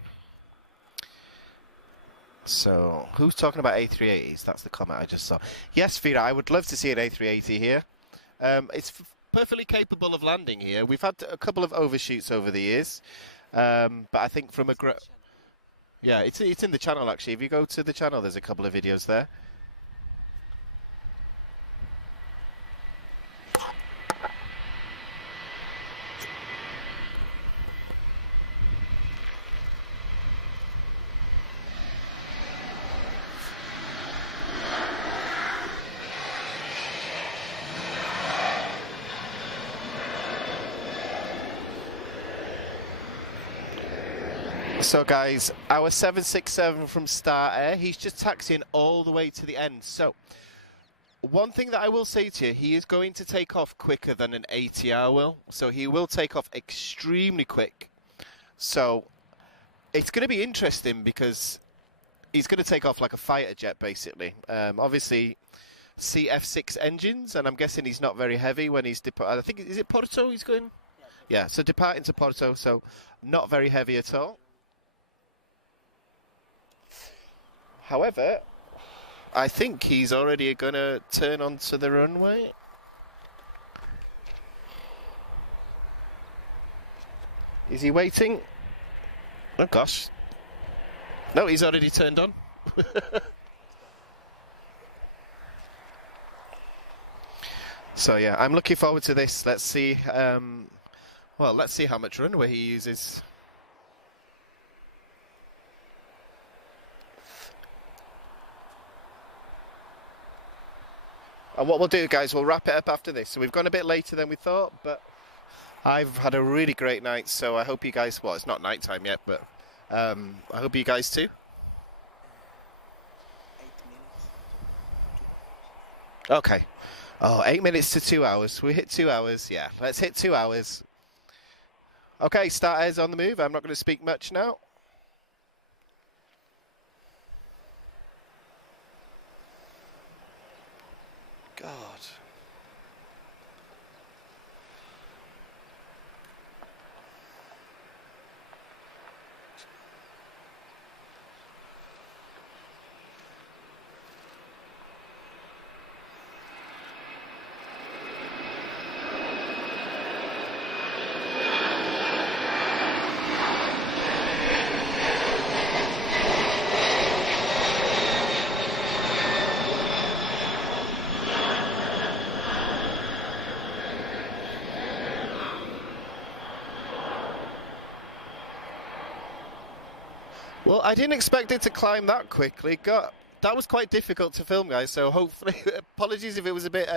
So who's talking about A380s? That's the comment I just saw. Yes, Vera, I would love to see an A380 here. It's perfectly capable of landing here. We've had a couple of overshoots over the years, but I think from a yeah, it's in the channel actually. If you go to the channel, there's a couple of videos there. So guys, our 767 from Star Air, he's just taxiing all the way to the end. So one thing that I will say to you, he is going to take off quicker than an ATR will. So he will take off extremely quick. So it's going to be interesting because he's going to take off like a fighter jet basically. Obviously CF6 engines, and I'm guessing he's not very heavy when he's I think, is it Porto he's going? Yeah, so departing to Porto, so not very heavy at all. However, I think he's already going to turn onto the runway. Is he waiting? Oh gosh. No, he's already turned on. So yeah, I'm looking forward to this. Let's see. Well, let's see how much runway he uses. And what we'll do, guys, we'll wrap it up after this. So we've gone a bit later than we thought, but I've had a really great night. So I hope you guys, well, it's not night time yet, but I hope you guys too. 8 minutes. Okay. Oh, 8 minutes to 2 hours. We hit 2 hours. Yeah, let's hit 2 hours. Okay, Star Air's on the move. I'm not going to speak much now. God. Well, I didn't expect it to climb that quickly. That was quite difficult to film, guys, so hopefully, apologies if it was a bit,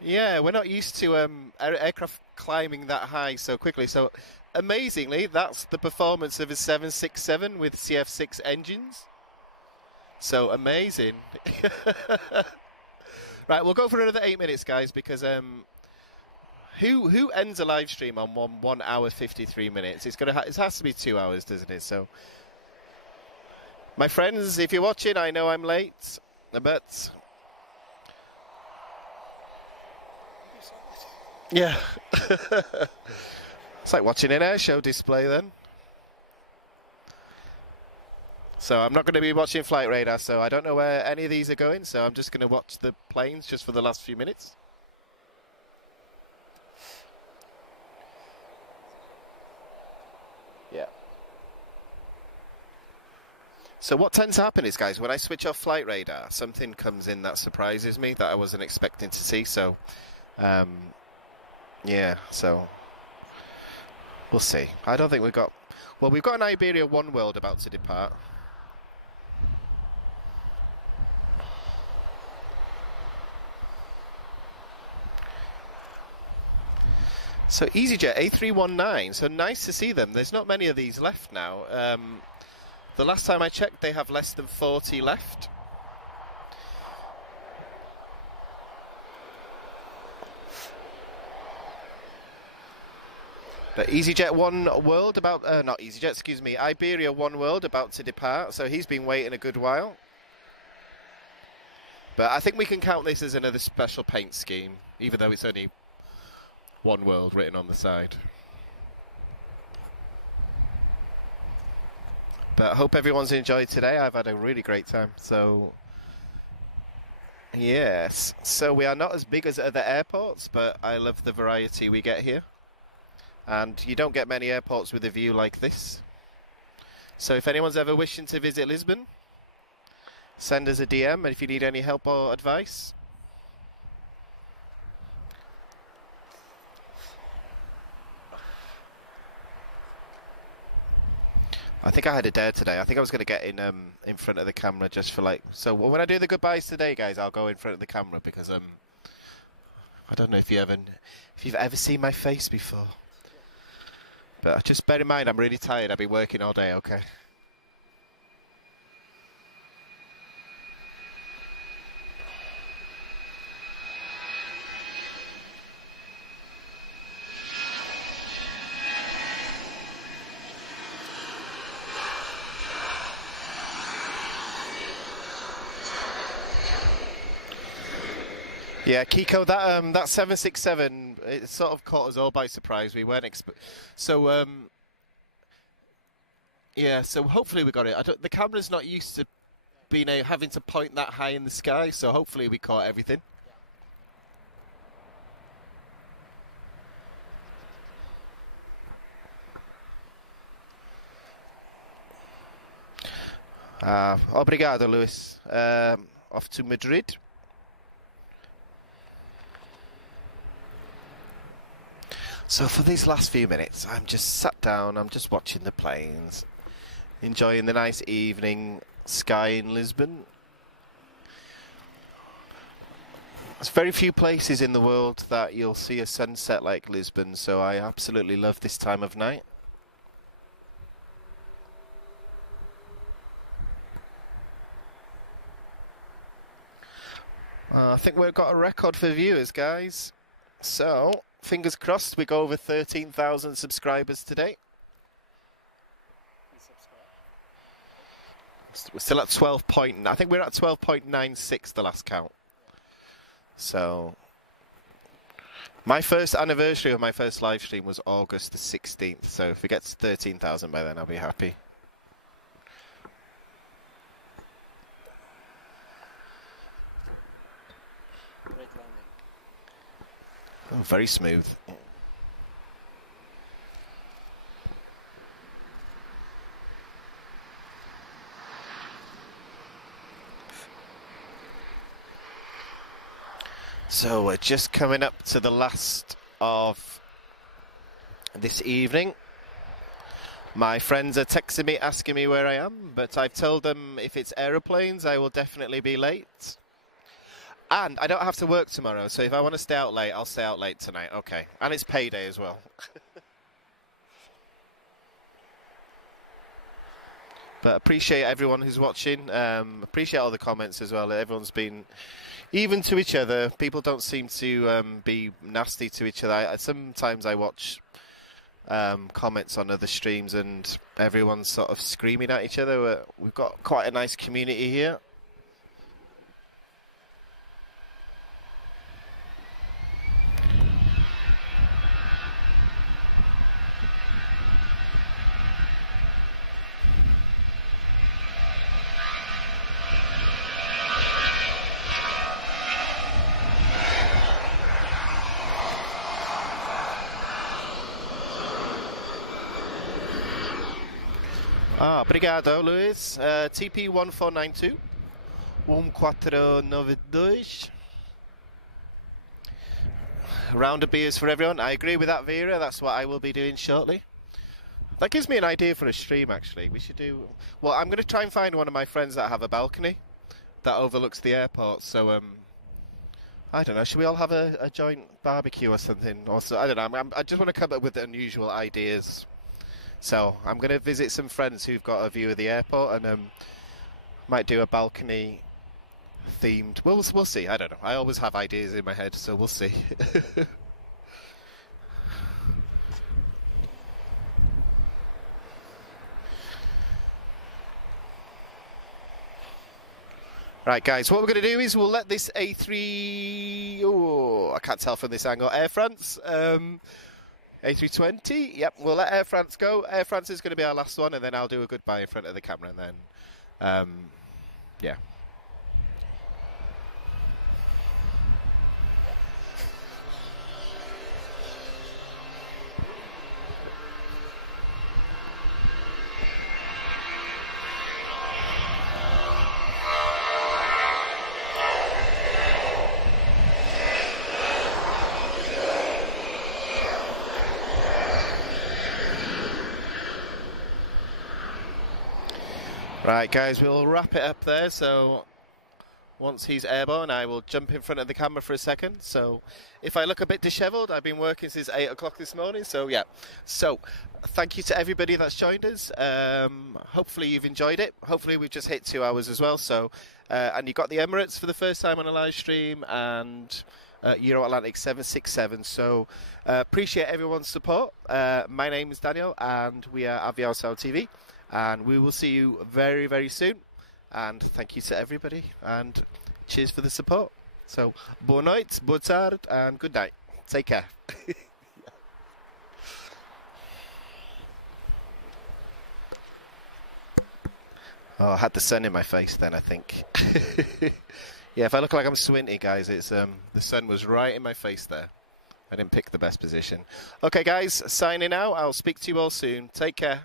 yeah, we're not used to aircraft climbing that high so quickly. So, amazingly, that's the performance of a 767 with CF6 engines. So, amazing. Right, we'll go for another 8 minutes, guys, because who ends a live stream on 1 hour 53 minutes? It has to be 2 hours, doesn't it? So, my friends, if you're watching, I know I'm late, but yeah, it's like watching an air show display then. So I'm not going to be watching flight radar, so I don't know where any of these are going, so I'm just going to watch the planes just for the last few minutes. Yeah. So what tends to happen is, guys, when I switch off flight radar, something comes in that surprises me that I wasn't expecting to see, so yeah, so we'll see. I don't think we've got an Iberia One World about to depart. So EasyJet A319, so nice to see them. There's not many of these left now. The last time I checked, they have less than 40 left. But EasyJet One World not EasyJet, excuse me, Iberia One World about to depart, so he's been waiting a good while. But I think we can count this as another special paint scheme, even though it's only One World written on the side. But I hope everyone's enjoyed today. I've had a really great time. So, yes. So we are not as big as other airports, but I love the variety we get here. And you don't get many airports with a view like this. So if anyone's ever wishing to visit Lisbon, send us a DM if you need any help or advice. I think I had a dare today. I think I was going to get in front of the camera just for so when I do the goodbyes today, guys, I'll go in front of the camera because I don't know if you've ever seen my face before. But just bear in mind, I'm really tired. I've been working all day, okay? Yeah, Kiko, that 767, it sort of caught us all by surprise. We weren't yeah, so hopefully we got it. The camera's not used to having to point that high in the sky, so hopefully we caught everything. Obrigado, Luis. Off to Madrid. So for these last few minutes, I'm just sat down, I'm just watching the planes, enjoying the nice evening sky in Lisbon. There's very few places in the world that you'll see a sunset like Lisbon, so I absolutely love this time of night. I think we've got a record for viewers, guys. So, fingers crossed we go over 13,000 subscribers today. We're still at 12 I think we're at 12.96 the last count. So, my first anniversary of my first live stream was August the 16th. So if we get to 13,000 by then, I'll be happy. Oh, very smooth. So we're just coming up to the last of this evening. My friends are texting me asking me where I am, but I've told them if it's aeroplanes I will definitely be late. And I don't have to work tomorrow, so if I want to stay out late, I'll stay out late tonight. Okay. And it's payday as well. But appreciate everyone who's watching. Appreciate all the comments as well. Everyone's been even to each other. People don't seem to be nasty to each other. Sometimes I watch comments on other streams and everyone's sort of screaming at each other. We've got quite a nice community here. Obrigado, Luis. TP 1492 1492. Round of beers for everyone. I agree with that, Vera. That's what I will be doing shortly. That gives me an idea for a stream, actually. We should do... Well, I'm going to try and find one of my friends that have a balcony that overlooks the airport. So, I don't know. Should we all have a joint barbecue or something? Also, I don't know. I just want to come up with unusual ideas. So I'm going to visit some friends who've got a view of the airport and might do a balcony themed. We'll see. I don't know. I always have ideas in my head, so we'll see. Right, guys, what we're going to do is we'll let this A3... Oh, I can't tell from this angle. Air France... A320, yep, we'll let Air France go. Air France is going to be our last one, and then I'll do a goodbye in front of the camera, and then, yeah. Right, guys, we'll wrap it up there. So once he's airborne, I will jump in front of the camera for a second. So if I look a bit dishevelled, I've been working since 8 o'clock this morning. So yeah, so thank you to everybody that's joined us. Hopefully you've enjoyed it. Hopefully we've just hit 2 hours as well. So and you got the Emirates for the first time on a live stream, and Euro Atlantic 767. So appreciate everyone's support. My name is Daniel, and we are Aviação TV. And we will see you very, very soon. And thank you to everybody. And cheers for the support. So, boa noite, boa tarde, and good night. Take care. Oh, I had the sun in my face then, I think. Yeah, if I look like I'm squinty, guys, it's the sun was right in my face there. I didn't pick the best position. Okay, guys, signing out. I'll speak to you all soon. Take care.